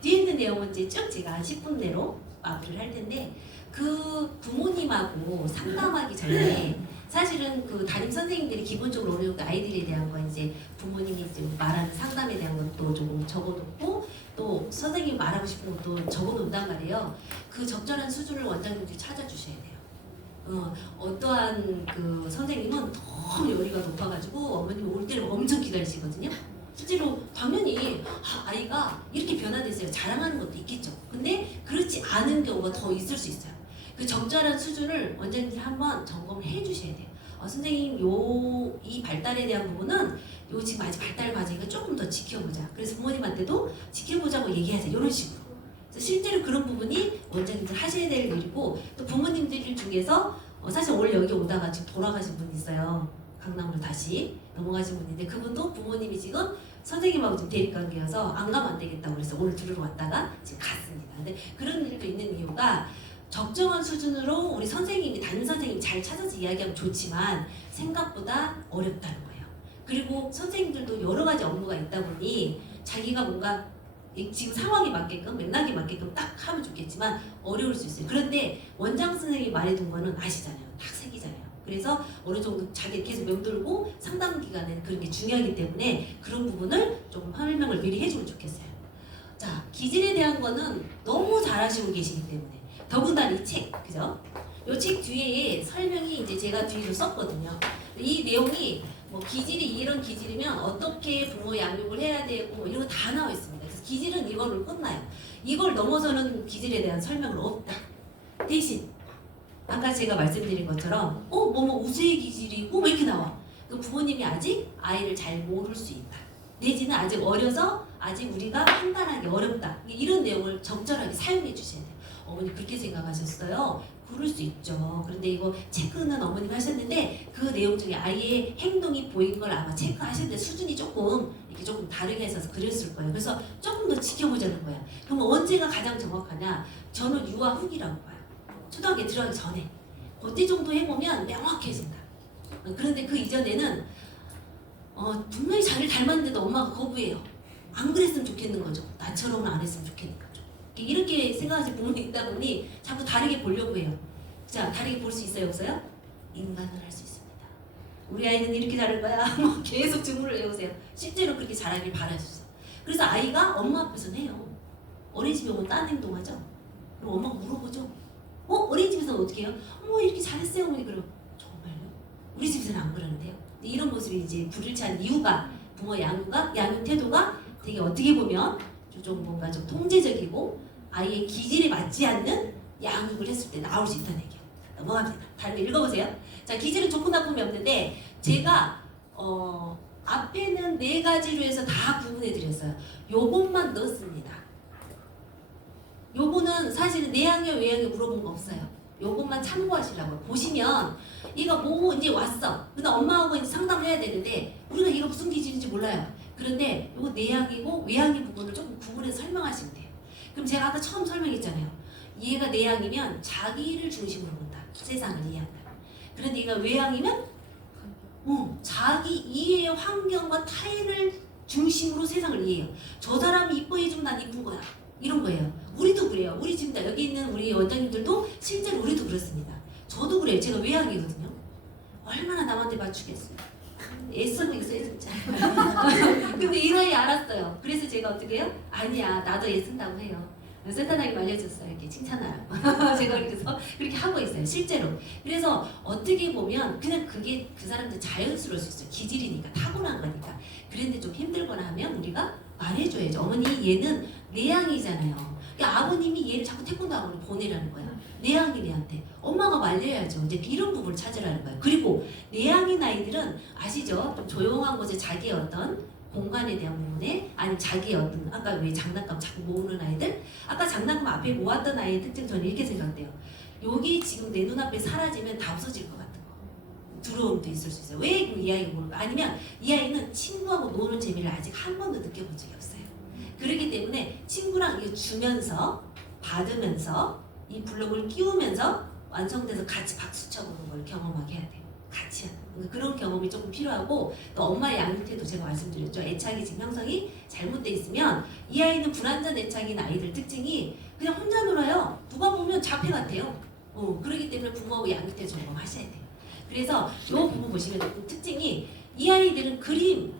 뒤에 있는 내용은 이제 쭉 제가 10분 내로 마무리를 할 텐데 그 부모님하고 상담하기 전에 사실은 그 담임 선생님들이 기본적으로 어느 정도 아이들에 대한 거 이제 부모님이 지금 말하는 상담에 대한 것도 조금 적어놓고 또 선생님이 말하고 싶은 것도 적어놓는단 말이에요. 그 적절한 수준을 원장님들이 찾아주셔야 돼요. 어떠한 그 선생님은 너무 열의가 높아가지고 어머님 올 때를 엄청 기다리시거든요. 실제로 당연히 아이가 이렇게 변화됐어요. 자랑하는 것도 있겠죠. 근데 그렇지 않은 경우가 더 있을 수 있어요. 그 적절한 수준을 원장님들이 한번 점검을 해주셔야 돼요. 선생님 이 발달에 대한 부분은 지금 아직 발달 과정이니까 조금 더 지켜보자. 그래서 부모님한테도 지켜보자고 얘기하자. 이런 식으로. 그래서 실제로 그런 부분이 원장님들 하셔야 될 일이고 또 부모님들 중에서 사실 원래 여기 오다가 지금 돌아가신 분이 있어요. 강남으로 다시 넘어가신 분인데 그분도 부모님이 지금 선생님하고 지금 대립관계여서 안 가면 안 되겠다고 그래서 오늘 들으러 왔다가 지금 갔습니다. 근데 그런 일도 있는 이유가 적정한 수준으로 우리 선생님이 담임 선생님이 잘 찾아서 이야기하면 좋지만 생각보다 어렵다는 거예요. 그리고 선생님들도 여러 가지 업무가 있다 보니 자기가 뭔가 지금 상황에 맞게끔 맥락에 맞게끔 딱 하면 좋겠지만 어려울 수 있어요. 그런데 원장 선생님이 말해둔 거는 아시잖아요. 딱 새기잖아요. 그래서 어느 정도 자기 계속 맴돌고 상담 기간에는 그런 게 중요하기 때문에 그런 부분을 조금 설명을 미리 해주면 좋겠어요. 자, 기질에 대한 거는 너무 잘하시고 계시기 때문에 더군다나 이 책, 그죠? 이 책 뒤에 설명이 이제 제가 뒤로 썼거든요. 이 내용이 뭐 기질이 이런 기질이면 어떻게 부모 양육을 해야 되고 뭐 이런 거 다 나와 있습니다. 그래서 기질은 이걸로 끝나요. 이걸 넘어서는 기질에 대한 설명은 없다. 대신 아까 제가 말씀드린 것처럼 뭐뭐 우수의 기질이고 뭐 이렇게 나와. 그 부모님이 아직 아이를 잘 모를 수 있다. 내지는 아직 어려서 아직 우리가 판단하기 어렵다. 이런 내용을 적절하게 사용해 주셔야 돼요. 어머니 그렇게 생각하셨어요? 그럴 수 있죠. 그런데 이거 체크는 어머님 하셨는데 그 내용 중에 아이의 행동이 보인 걸 아마 체크하셨는데 수준이 조금 다르게 해서 그랬을 거예요. 그래서 조금 더 지켜보자는 거야. 그럼 언제가 가장 정확하냐? 저는 유아 후기라고 봐요. 초등학교에 들어가기 전에 그때 정도 해보면 명확해진다. 그런데 그 이전에는 분명히 자기를 닮았는데도 엄마가 거부해요. 안 그랬으면 좋겠는 거죠. 나처럼은 안 했으면 좋겠는 거죠. 이렇게 생각하시는 부모님이 있다 보니 자꾸 다르게 보려고 해요. 자, 다르게 볼 수 있어요, 없어요? 인간은 할 수 있습니다. 우리 아이는 이렇게 자랄 거야. 뭐 계속 주문을 해오세요. 실제로 그렇게 자라길 바라셨어요. 그래서 아이가 엄마 앞에서는 해요. 어린이집에 오면 딴 행동하죠. 그럼 엄마가 물어보죠. 어린이집에서는 어떻게 해요? 이렇게 잘했어요, 어머니. 그럼 정말요? 우리 집에서는 안 그러는데요. 이런 모습이 이제 불일치한 이유가 부모 양육 태도가 되게 어떻게 보면 좀 뭔가 좀 통제적이고 아이의 기질에 맞지 않는 양육을 했을 때 나올 수 있다는 얘기예요. 넘어갑니다. 다른 거 읽어보세요. 자, 기질은 좋고 나쁨이 없는데 제가 앞에는 4가지로 해서 다 구분해 드렸어요. 요것만 넣었습니다. 요거는 사실은 내향력 외향력 물어본 거 없어요. 요것만 참고하시라고요. 보시면 얘가 뭐 이제 왔어. 근데 엄마하고 이제 상담을 해야 되는데 우리가 얘가 무슨 기질인지 몰라요. 그런데 요거 내향이고 외향의 부분을 조금 구분해서 설명하시면 돼요. 그럼 제가 아까 처음 설명했잖아요. 얘가 내향이면 자기를 중심으로 본다. 세상을 이해한다. 그런데 얘가 외향이면 자기 이해의 환경과 타인을 중심으로 세상을 이해해요. 저 사람이 이뻐해주면 난 이쁜 거야. 이런 거예요. 우리도 그래요. 우리 지금 여기 있는 우리 원장님들도 실제로 우리도 그렇습니다. 저도 그래요. 제가 외향이거든요. 얼마나 남한테 맞추겠어요. 애쓰고 있어요 진짜. 근데 이 나이에 알았어요. 그래서 제가 어떻게 해요? 아니야 나도 애쓴다고 해요. 세단하게 말려줬어요. 이렇게 칭찬하라고. 제가 그래서 그렇게 하고 있어요. 실제로. 그래서 어떻게 보면 그냥 그게 그 사람들 자연스러울 수 있어요. 기질이니까 타고난 거니까. 그런데 좀 힘들거나 하면 우리가 말해줘야죠. 어머니 얘는 내향이잖아요. 그러니까 아버님이 얘를 자꾸 태권도 학원을 보내라는 거야. 내향인 애한테 엄마가 말려야죠. 이제 이런 부분을 찾으라는 거예요. 그리고 내향인 아이들은 아시죠? 좀 조용한 곳에 자기의 어떤 공간에 대한 부분에 아니 자기의 어떤 아까 왜 장난감 자꾸 모으는 아이들 아까 장난감 앞에 모았던 아이의 특징 저는 이렇게 생각돼요. 여기 지금 내 눈앞에 사라지면 다 없어질 것 같은 거. 두려움도 있을 수 있어요. 왜 이 아이가 모를까? 아니면 이 아이는 친구하고 노는 재미를 아직 한 번도 느껴본 적이 없어요. 그렇기 때문에 친구랑 이거 주면서 받으면서 이 블록을 끼우면서 완성돼서 같이 박수 쳐보는 걸 경험하게 해야 돼요. 같이 하는 그러니까 그런 경험이 조금 필요하고 또 엄마의 양육태도 제가 말씀드렸죠. 애착이 지금 형성이 잘못돼 있으면 이 아이는 불완전 애착인 아이들 특징이 그냥 혼자 놀아요. 누가 보면 자폐 같아요. 그렇기 때문에 부모하고 양육태 점검하셔야 돼요. 그래서 이 부분 보시면 특징이 이 아이들은 그림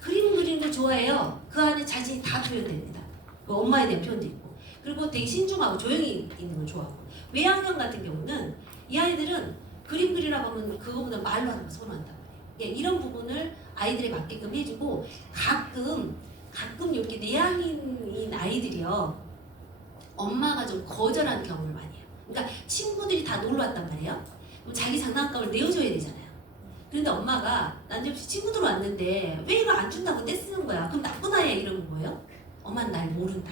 그리는 걸 좋아해요. 그 안에 자신이 다 표현됩니다. 그 엄마에 대한 표현도 있고 그리고 되게 신중하고 조용히 있는 걸 좋아하고 외향형 같은 경우는 이 아이들은 그림 그리라고 하면 그거보다 말로 하는 거 선호한단 말이에요. 예, 이런 부분을 아이들에 맞게끔 해주고 가끔 이렇게 내향인인 아이들이요 엄마가 좀 거절하는 경험을 많이 해요. 그러니까 친구들이 다 놀러 왔단 말이에요. 그럼 자기 장난감을 내어줘야 되잖아요. 그런데 엄마가 난데없이 친구들 왔는데 왜 이거 안 준다고 떼쓰는 거야? 그럼 나쁜 아이야 이러는 거예요. 엄마는 날 모른다.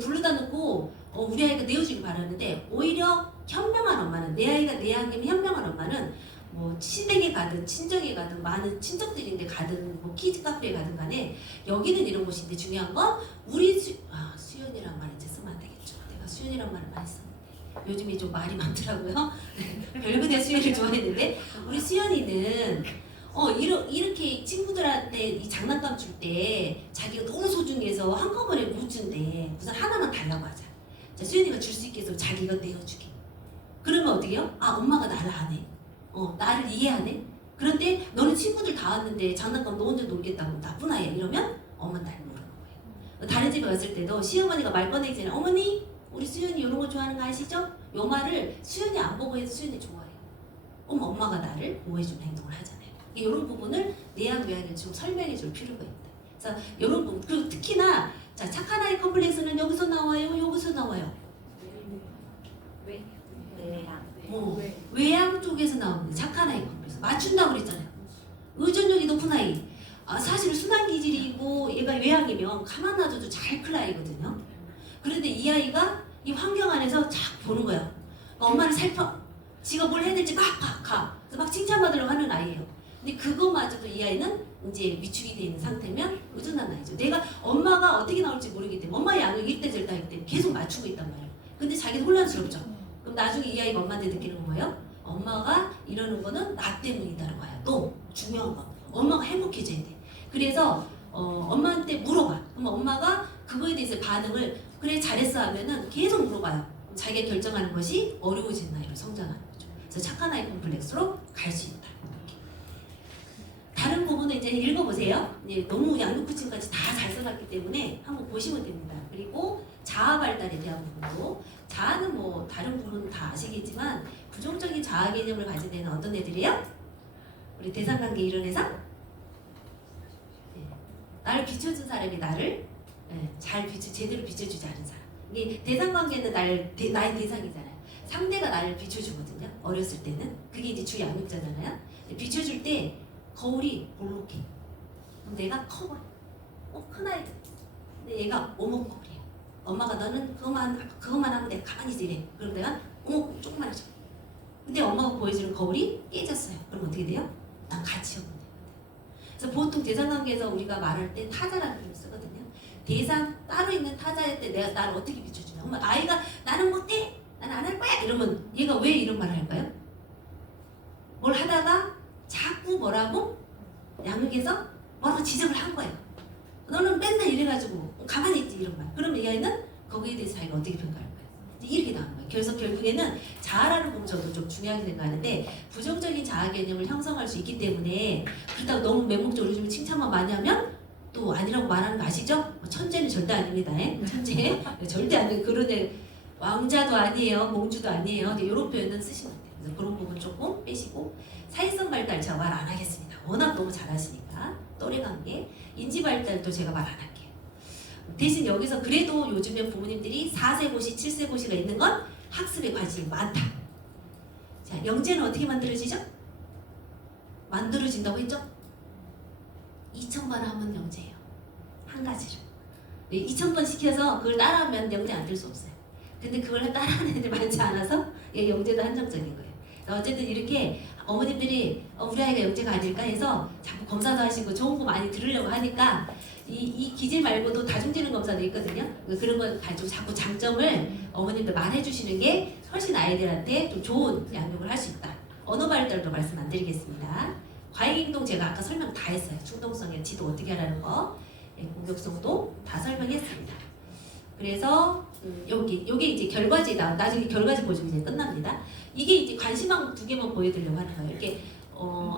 부르다 놓고 우리 아이가 내어주길 바라는데 오히려 현명한 엄마는 내 아이가 내향이면 현명한 엄마는 뭐 시댁에 가든 친정에 가든 많은 친척들인데 가든 뭐 키즈 카페에 가든 간에 여기는 이런 곳인데 중요한 건 우리 수연이란 말 이제 쓰면 안 되겠죠. 내가 수연이란 말을 많이 썼는데 요즘에 좀 말이 많더라고요. 별그대 수연을 좋아했는데 우리 수연이는 이렇게 친구들한테 이 장난감 줄 때 자기가 너무 소중해서 한꺼번에 못 준대. 우선 하나만 달라고 하자. 자, 수연이가 줄 수 있게 해서 자기가 내어주게. 그러면 어떻게 해요? 아, 엄마가 나를 안 해. 나를 이해하네. 그런데 너는 친구들 다 왔는데 장난감 너 혼자 놀겠다고 나쁜 아이야. 이러면 엄마는 날 모르는 거예요. 다른 집에 갔을 때도 시어머니가 말 꺼내기 전에 어머니 우리 수연이 이런 거 좋아하는 거 아시죠? 요 말을 수연이 안 보고 해도 수연이 좋아해요. 엄마가 나를 보호해주는 행동을 하잖아요. 이런 부분을 내향 외향을 좀 설명해 줄 필요가 있다. 그래서 이런 부분 그리고 특히나 자, 착한 아이 컴플렉스는 여기서 나와요, 여기서 나와요. 외향 쪽에서 나오는 착한 아이 컴플렉스 맞춘다고 그랬잖아요. 의존력이 높은 아이. 사실 순한 기질이고 얘가 외향이면 가만 놔둬도 잘 클 아이거든요. 그런데 이 아이가 이 환경 안에서 착 보는 거야. 엄마를 살펴. 지가 뭘 해야 될지 막 가. 그래서 막 칭찬받으려고 하는 아이예요. 근데 그거마저도 이 아이는 이제 위축이 되어 있는 상태면 의존한 아이죠. 내가 엄마가 어떻게 나올지 모르기 때문에 엄마의 양육 이때저때 할 때 계속 맞추고 있단 말이에요. 근데 자기는 혼란스럽죠. 그럼 나중에 이 아이가 엄마한테 느끼는 건 뭐예요? 엄마가 이러는 거는 나 때문이다라고 해요. 또 중요한 거. 엄마가 행복해져야 돼. 그래서 엄마한테 물어봐. 그럼 엄마가 그거에 대해서 반응을 그래 잘했어 하면은 계속 물어봐요. 자기가 결정하는 것이 어려워진 나이로 성장하는 거죠. 그래서 착한 아이 콤플렉스로 갈 수 있다. 이렇게. 다른 부분은 이제 읽어보세요. 이제 너무 양육 코칭까지 다 잘 써놨기 때문에 한번 보시면 됩니다. 그리고 자아 발달에 대한 부분도 자아는 뭐 다른 부분은 다 아시겠지만 부정적인 자아 개념을 가진 애는 어떤 애들이에요? 우리 대상관계 이론에서 나를 비춰준 사람이 나를 제대로 비춰주지 않은 사람. 이게 대상관계는 나의 대상이잖아요. 상대가 나를 비춰주거든요. 어렸을 때는 그게 이제 주 양육자잖아요. 비춰줄 때 거울이 볼록해. 그럼 내가 커. 큰 아이들. 근데 얘가 오목거울이야. 엄마가 너는 그것만 하면 내가 가만히 있으래. 그럼 내가 조금만 하자. 근데 엄마가 보여주는 거울이 깨졌어요. 그럼 어떻게 돼요? 난 같이 오면 돼요. 그래서 보통 대상관계에서 우리가 말할 때 타자라는 표현을 쓰거든요. 대상 따로 있는 타자일 때 내가 나를 어떻게 비춰주냐. 엄마 아이가 나는 못해. 나는 안 할 거야. 이러면 얘가 왜 이런 말을 할까요? 뭘 하다가 자꾸 뭐라고 양육에서 뭐라고 지적을 한 거예요. 너는 맨날 이래가지고 가만히 있지 이런 말. 그럼 이 아이는 거기에 대해서 자기가 어떻게 평가할까요? 이렇게 나오는 거예요. 그래서 결국에는 자아라는 부분 저도 좀 중요하게 생각하는데 부정적인 자아 개념을 형성할 수 있기 때문에 그렇다고 너무 맹목적으로 좀 칭찬만 많이 하면 또 아니라고 말하는 거 아시죠? 천재는 절대 아닙니다. 천재 절대 아니에요. 그런 애 왕자도 아니에요. 공주도 아니에요. 이런 표현은 쓰시면 돼요. 그래서 그런 부분 조금 빼시고 사회성 발달 제가 말 안 하겠습니다. 워낙 너무 잘하시니까 또래 관계 인지 발달도 제가 말 안 할게요. 대신 여기서 그래도 요즘에 부모님들이 4세 고시, 7세 고시가 있는 건 학습에 관심이 많다. 자, 영재는 어떻게 만들어지죠? 만들어진다고 했죠? 2000번 하면 영재예요. 한 가지를. 2000번 시켜서 그걸 따라하면 영재 안 될 수 없어요. 근데 그걸 따라하는 애들 많지 않아서 영재도 한정적인 거예요. 어쨌든 이렇게 어머님들이 우리 아이가 영재가 아닐까 해서 자꾸 검사도 하시고 좋은 거 많이 들으려고 하니까 이 기질 말고도 다중지능 검사도 있거든요. 그런 걸 가지고 자꾸 장점을 어머님들 말해주시는 게 훨씬 아이들한테 좀 좋은 양육을 할 수 있다. 언어 발달도 말씀 안 드리겠습니다. 과잉행동 제가 아까 설명 다 했어요. 충동성이나 지도 어떻게 하라는 거, 공격성도 다 설명했습니다. 그래서 요게 이제 결과지 나중에 결과지 보여주면 이제 끝납니다. 이게 이제 관심 항목 2개만 보여드리려고 하는 거예요. 이렇게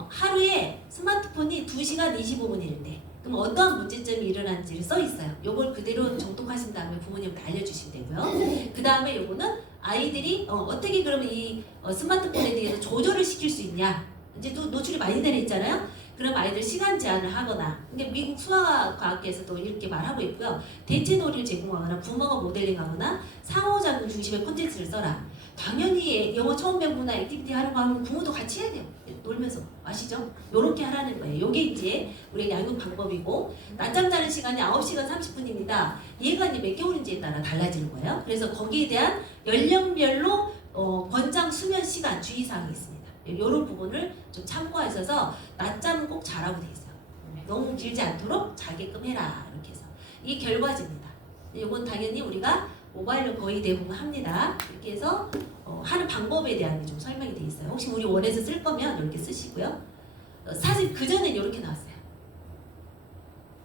하루에 스마트폰이 2시간 25분이는데 그럼 어떠한 문제점이 일어나는지를 써 있어요. 요걸 그대로 정독하신 다음에 부모님한테 알려주시면 되고요. 그 다음에 요거는 아이들이 어떻게 그러면 이 스마트폰에 대해서 조절을 시킬 수 있냐. 이제 또 노출이 많이 되어 있잖아요. 그럼 아이들 시간 제한을 하거나, 근데 미국 수학과학계에서도 이렇게 말하고 있고요. 대체 놀이를 제공하거나 부모가 모델링하거나 상호작용 중심의 콘텐츠를 써라. 당연히 영어 처음 배우거나 액티비티 하려고 하면 부모도 같이 해야 돼요. 놀면서 아시죠? 요렇게 하라는 거예요. 요게 이제 우리 양육 방법이고, 낮잠 자는 시간이 9시간 30분입니다. 얘가 이제 몇 개월인지에 따라 달라지는 거예요. 그래서 거기에 대한 연령별로 권장 수면 시간 주의사항이 있습니다. 이런 부분을 좀 참고하셔서 낮잠은 꼭 자라고 돼 있어요. 너무 길지 않도록 자게끔 해라 이렇게 해서 이게 결과지입니다. 이건 당연히 우리가 모바일로 거의 대부분 합니다. 이렇게 해서 하는 방법에 대한 게 좀 설명이 돼 있어요. 혹시 우리 원에서 쓸 거면 이렇게 쓰시고요. 사실 그 전엔 이렇게 나왔어요.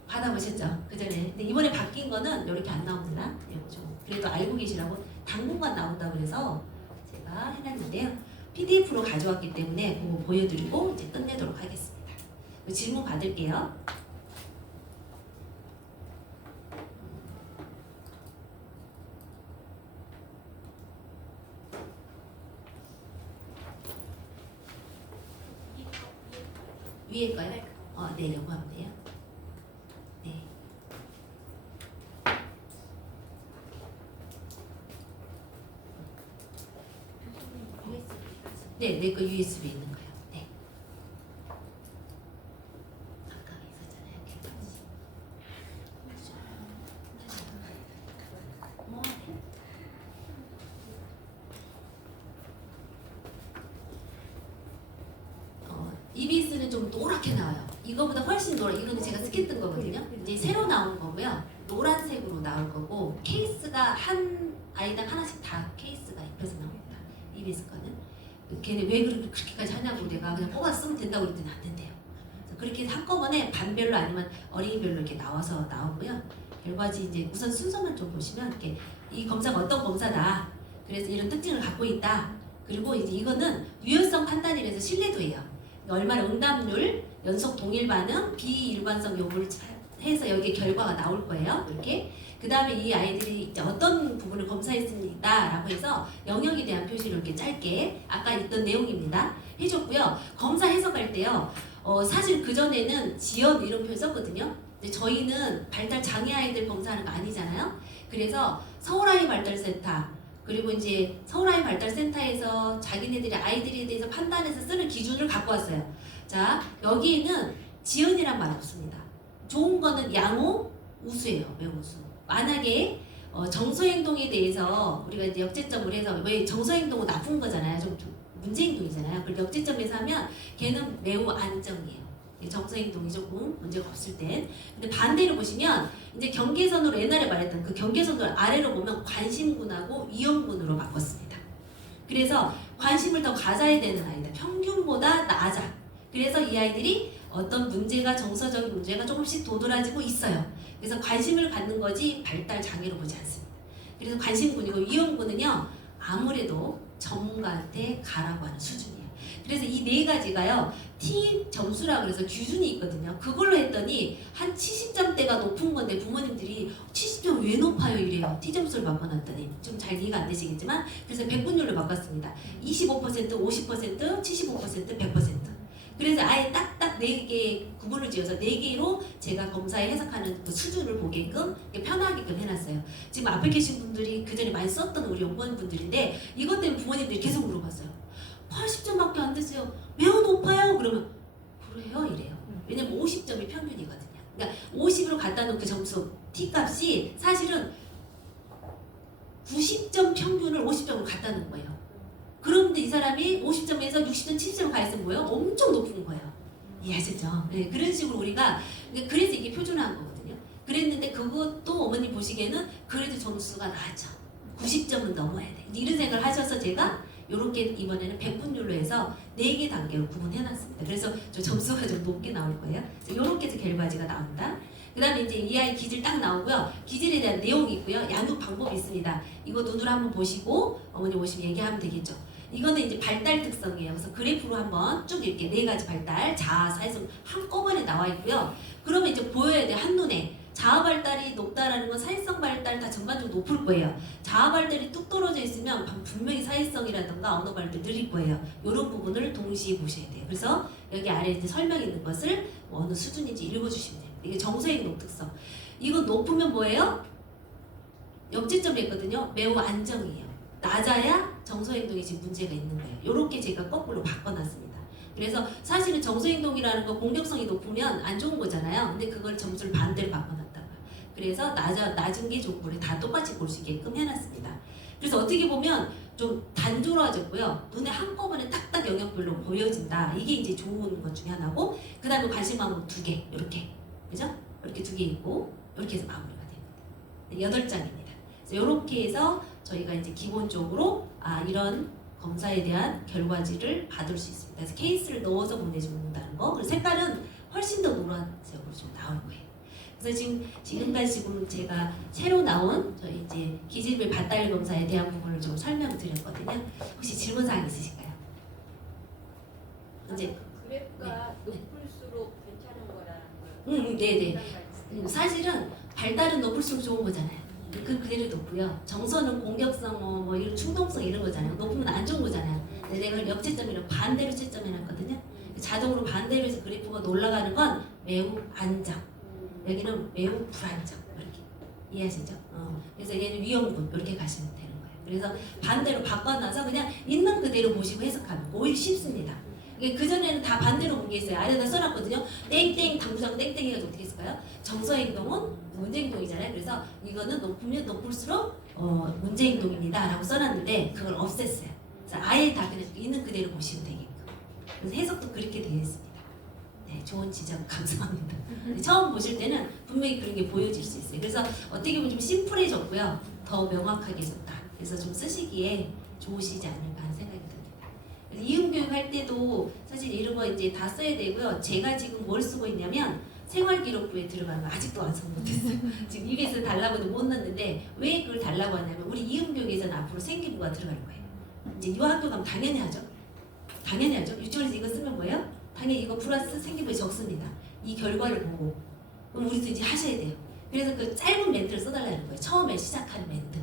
받아보셨죠? 그 전에. 근데 이번에 바뀐 거는 이렇게 안 나옵니다. 이거 좀 그래도 알고 계시라고 당분간 나온다고 그래서 제가 해놨는데요. PDF로 가져왔기 때문에 그거 보여드리고 이제 끝내도록 하겠습니다. 질문 받을게요. 위에 거요? 네, 요거 하면 돼요. 네. 네, 내 거 USB 있는 거요. 네. 아까 있었잖아요. EBS는 좀 노랗게 나와요. 이거보다 훨씬 노랗. 이거는 제가 스캔 뜬 거거든요. 이제 새로 나온 거고요. 노란색으로 나올 거고 케이스가 한 아이당 하나씩 다 케이스가 입혀서 나옵니다. EBS 거는. 걔네 왜 그렇게까지 하냐고 내가 그냥 뽑아서 쓰면 된다고 그랬더니 안 된대요. 그렇게 한꺼번에 반별로 아니면 어린이별로 이렇게 나와서 나오고요. 결과지 이제 우선 순서만 좀 보시면 이렇게 이 검사가 어떤 검사다. 그래서 이런 특징을 갖고 있다. 그리고 이제 이거는 유효성 판단이라서 신뢰도예요. 얼마나 응답률, 연속 동일 반응, 비일관성 여부를 해서 여기 결과가 나올 거예요. 이렇게. 그 다음에 이 아이들이 이제 어떤 부분을 검사했습니다 라고 해서 영역에 대한 표시를 이렇게 짧게 아까 있던 내용입니다. 해줬고요. 검사 해석할 때요. 사실 그전에는 지연 이런 표현 썼거든요. 근데 저희는 발달 장애 아이들 검사하는 거 아니잖아요. 그래서 서울아이 발달센터 그리고 이제 서울아이 발달센터에서 자기네들의 아이들에 대해서 판단해서 쓰는 기준을 갖고 왔어요. 자, 여기에는 지연이란 말 없습니다. 좋은 거는 양호, 우수예요. 매우 우수. 만약에 정서행동에 대해서 우리가 이제 역제점을 해서 왜 정서행동은 나쁜 거잖아요. 좀 문제행동이잖아요. 그걸 역제점에서 하면 걔는 매우 안정이에요. 정서행동이 조금 문제가 없을 땐. 근데 반대로 보시면 이제 경계선으로 옛날에 말했던 그 경계선을 아래로 보면 관심군하고 위험군으로 바꿨습니다. 그래서 관심을 더 가져야 되는 아이다. 평균보다 낮아. 그래서 이 아이들이 어떤 문제가 정서적인 문제가 조금씩 도드라지고 있어요. 그래서 관심을 갖는 거지 발달 장애로 보지 않습니다. 그래서 관심군이고 위험군은요 아무래도 전문가한테 가라고 하는 수준이에요. 그래서 이 네 가지가요 T 점수라 그래서 기준이 있거든요. 그걸로 했더니 한 70점대가 높은 건데 부모님들이 70점 왜 높아요 이래요. T 점수를 바꿔놨더니 좀 잘 이해가 안 되시겠지만 그래서 백분율로 바꿨습니다. 25%, 50%, 75%, 100%. 그래서 아예 딱딱 4개 구분을 지어서 4개로 제가 검사에 해석하는 그 수준을 보게끔 편하게끔 해놨어요. 지금 앞에 계신 분들이 그 전에 많이 썼던 우리 연구원분들인데 이것 때문에 부모님들이 계속 물어봤어요. 80점밖에 안 됐어요. 매우 높아요. 그러면 그래요? 이래요. 왜냐면 50점이 평균이거든요. 그러니까 50으로 갖다 놓은 그 점수 T값이 사실은 90점 평균을 50점으로 갖다 놓은 거예요. 그런데 이 사람이 50점에서 내가 60점, 70점 가 있으면 뭐예요? 엄청 높은 거예요. 이해하시죠? 네, 그런 식으로 우리가 그래서 이게 표준화한 거거든요. 그랬는데 그것도 어머니 보시기에는 그래도 점수가 낮아. 90점은 넘어야 돼. 이런 생각을 하셔서 제가 이렇게 이번에는 100분율로 해서 4개 단계로 구분해놨습니다. 그래서 저 점수가 좀 높게 나올 거예요. 이렇게 해서 결과지가 나온다. 그 다음에 이제 이 아이 기질 딱 나오고요. 기질에 대한 내용이 있고요. 양육 방법이 있습니다. 이거 눈으로 한번 보시고 어머니 오시면 얘기하면 되겠죠. 이거는 이제 발달 특성이에요. 그래서 그래프로 한번 쭉 이렇게 4가지 발달, 자아, 사회성 한꺼번에 나와 있고요. 그러면 이제 보여야 돼. 한눈에. 자아 발달이 높다라는 건 사회성 발달 다 전반적으로 높을 거예요. 자아 발달이 뚝 떨어져 있으면 분명히 사회성이라든가 언어 발달 느릴 거예요. 이런 부분을 동시에 보셔야 돼요. 그래서 여기 아래에 이제 설명 있는 것을 어느 수준인지 읽어주시면 돼요. 이게 정서행동 특성. 이거 높으면 뭐예요? 역지점이 있거든요. 매우 안정이에요. 낮아야 정서행동에 지금 문제가 있는 거예요. 이렇게 제가 거꾸로 바꿔놨습니다. 그래서 사실은 정서행동이라는 거 공격성이 높으면 안 좋은 거잖아요. 근데 그걸 점수를 반대로 바꿔놨다고요. 그래서 낮은 게 좋고 우리 다 똑같이 볼 수 있게끔 해놨습니다. 그래서 어떻게 보면 좀 단조로워졌고요. 눈에 한꺼번에 딱딱 영역별로 보여진다. 이게 이제 좋은 것 중에 하나고, 그 다음에 관심하면 2개 이렇게, 그죠? 이렇게 2개 있고 이렇게 해서 마무리가 됩니다. 8장입니다. 그래서 이렇게 해서 저희가 이제 기본적으로 이런 검사에 대한 결과지를 받을 수 있습니다. 그래서 케이스를 넣어서 보내준다는 거. 그리고 색깔은 훨씬 더 노란색으로 좀 나올 거예요. 그래서 지금까지 지금 제가 새로 나온 저희 이제 기질별 발달 검사에 대한 부분을 좀 설명드렸거든요. 혹시 질문사항 있으실까요? 이제 그래프가 높을수록 괜찮은 거라는 거예요. 네네. 사실은 발달은 높을수록 좋은 거잖아요. 그대로 높고요. 정서는 공격성, 뭐 이런 충동성 이런 거잖아요. 높으면 안 좋은 거잖아요. 근데 내가 역채점이랑 반대로 채점해놨거든요. 자동으로 반대로 해서 그래프가 올라가는 건 매우 안정. 여기는 매우 불안정. 이렇게 이해하시죠? 그래서 얘는 위험군 이렇게 가시면 되는 거예요. 그래서 반대로 바꿔놔서 그냥 있는 그대로 보시고 해석하면 오히려 쉽습니다. 그전에는 다 반대로 본 게 있어요. 아래다 써놨거든요. 땡땡 당구장 땡땡 해가지고 어떻게 했을까요? 정서행동은 문제행동이잖아요. 그래서 이거는 높으면 높을수록 문제행동입니다 라고 써놨는데 그걸 없앴어요. 그래서 아예 다 그냥 있는 그대로 보시면 되게끔. 그래서 해석도 그렇게 되어 있습니다. 네, 좋은 지적 감사합니다. 처음 보실 때는 분명히 그런 게 보여질 수 있어요. 그래서 어떻게 보면 좀 심플해졌고요. 더 명확하게 썼다. 그래서 좀 쓰시기에 좋으시지 않을까 하는 생각이 듭니다. 그래서 이음교육 할 때도 사실 이런 거 이제 다 써야 되고요. 제가 지금 뭘 쓰고 있냐면 생활기록부에 들어가는 거 아직도 완성 못했어요. 지금 입에서 달라고 해도 못 넣었는데 왜 그걸 달라고 하냐면 우리 이음교육에서는 앞으로 생기부가 들어갈 거예요. 이제 유아학교 가면 당연히 하죠. 당연히 하죠. 유치원에서 이거 쓰면 뭐예요? 당연히 이거 플러스 생기부에 적습니다. 이 결과를 보고. 그럼 우리도 이제 하셔야 돼요. 그래서 그 짧은 멘트를 써달라는 거예요. 처음에 시작하는 멘트.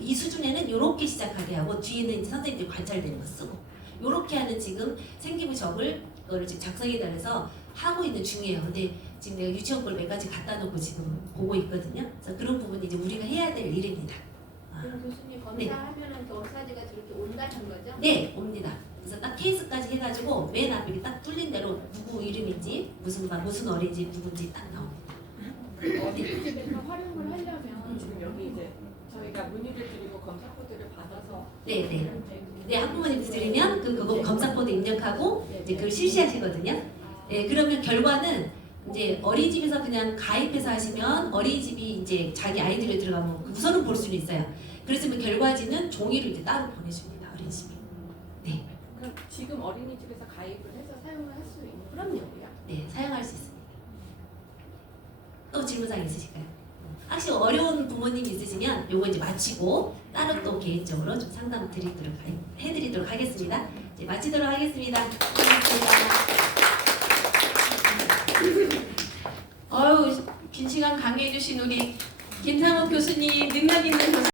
이 수준에는 이렇게 시작하게 하고 뒤에는 이제 선생님들이 관찰되는 거 쓰고 이렇게 하는 지금 생기부 적을 그거를 지금 작성해 달아서 하고 있는 중이에요. 근데 지금 내가 유치원 걸 몇 가지 갖다 놓고 지금 보고 있거든요. 그래서 그런 부분이 이제 우리가 해야 될 일입니다. 그럼 교수님 검사하면은 검사지가 저렇게 온다는 거죠? 네, 옵니다. 그래서 딱 케이스까지 해가지고 맨 앞에 딱 뚫린 대로 누구 이름인지 무슨 어린지 누군지 딱 나옵니다. 어린이집 메카 활용을 하려면 지금 여기 이제 저희가 문의를 드리고 검사 코드를 받아서 네, 학부모님 드리면 그거 검사 코드 입력하고 이제 그걸 실시하시거든요. 네, 그러면 결과는 이제 어린이집에서 그냥 가입해서 하시면 어린이집이 이제 자기 아이들이 들어가면 우선은 볼 수는 있어요. 그렇지만 결과지는 종이로 이제 따로 보내줍니다. 어린이집이. 네. 그럼 지금 어린이집에서 가입을 해서 사용을 할 수 있는 그럼요. 네, 사용할 수 있습니다. 또 질문사항 있으실까요? 혹시 어려운 부모님 있으시면 요거 이제 마치고 따로 또 개인적으로 좀 상담 해드리도록 하겠습니다. 이제 마치도록 하겠습니다. 어유 긴 시간 강의해주신 우리 김상욱 교수님 능력 있는 교수.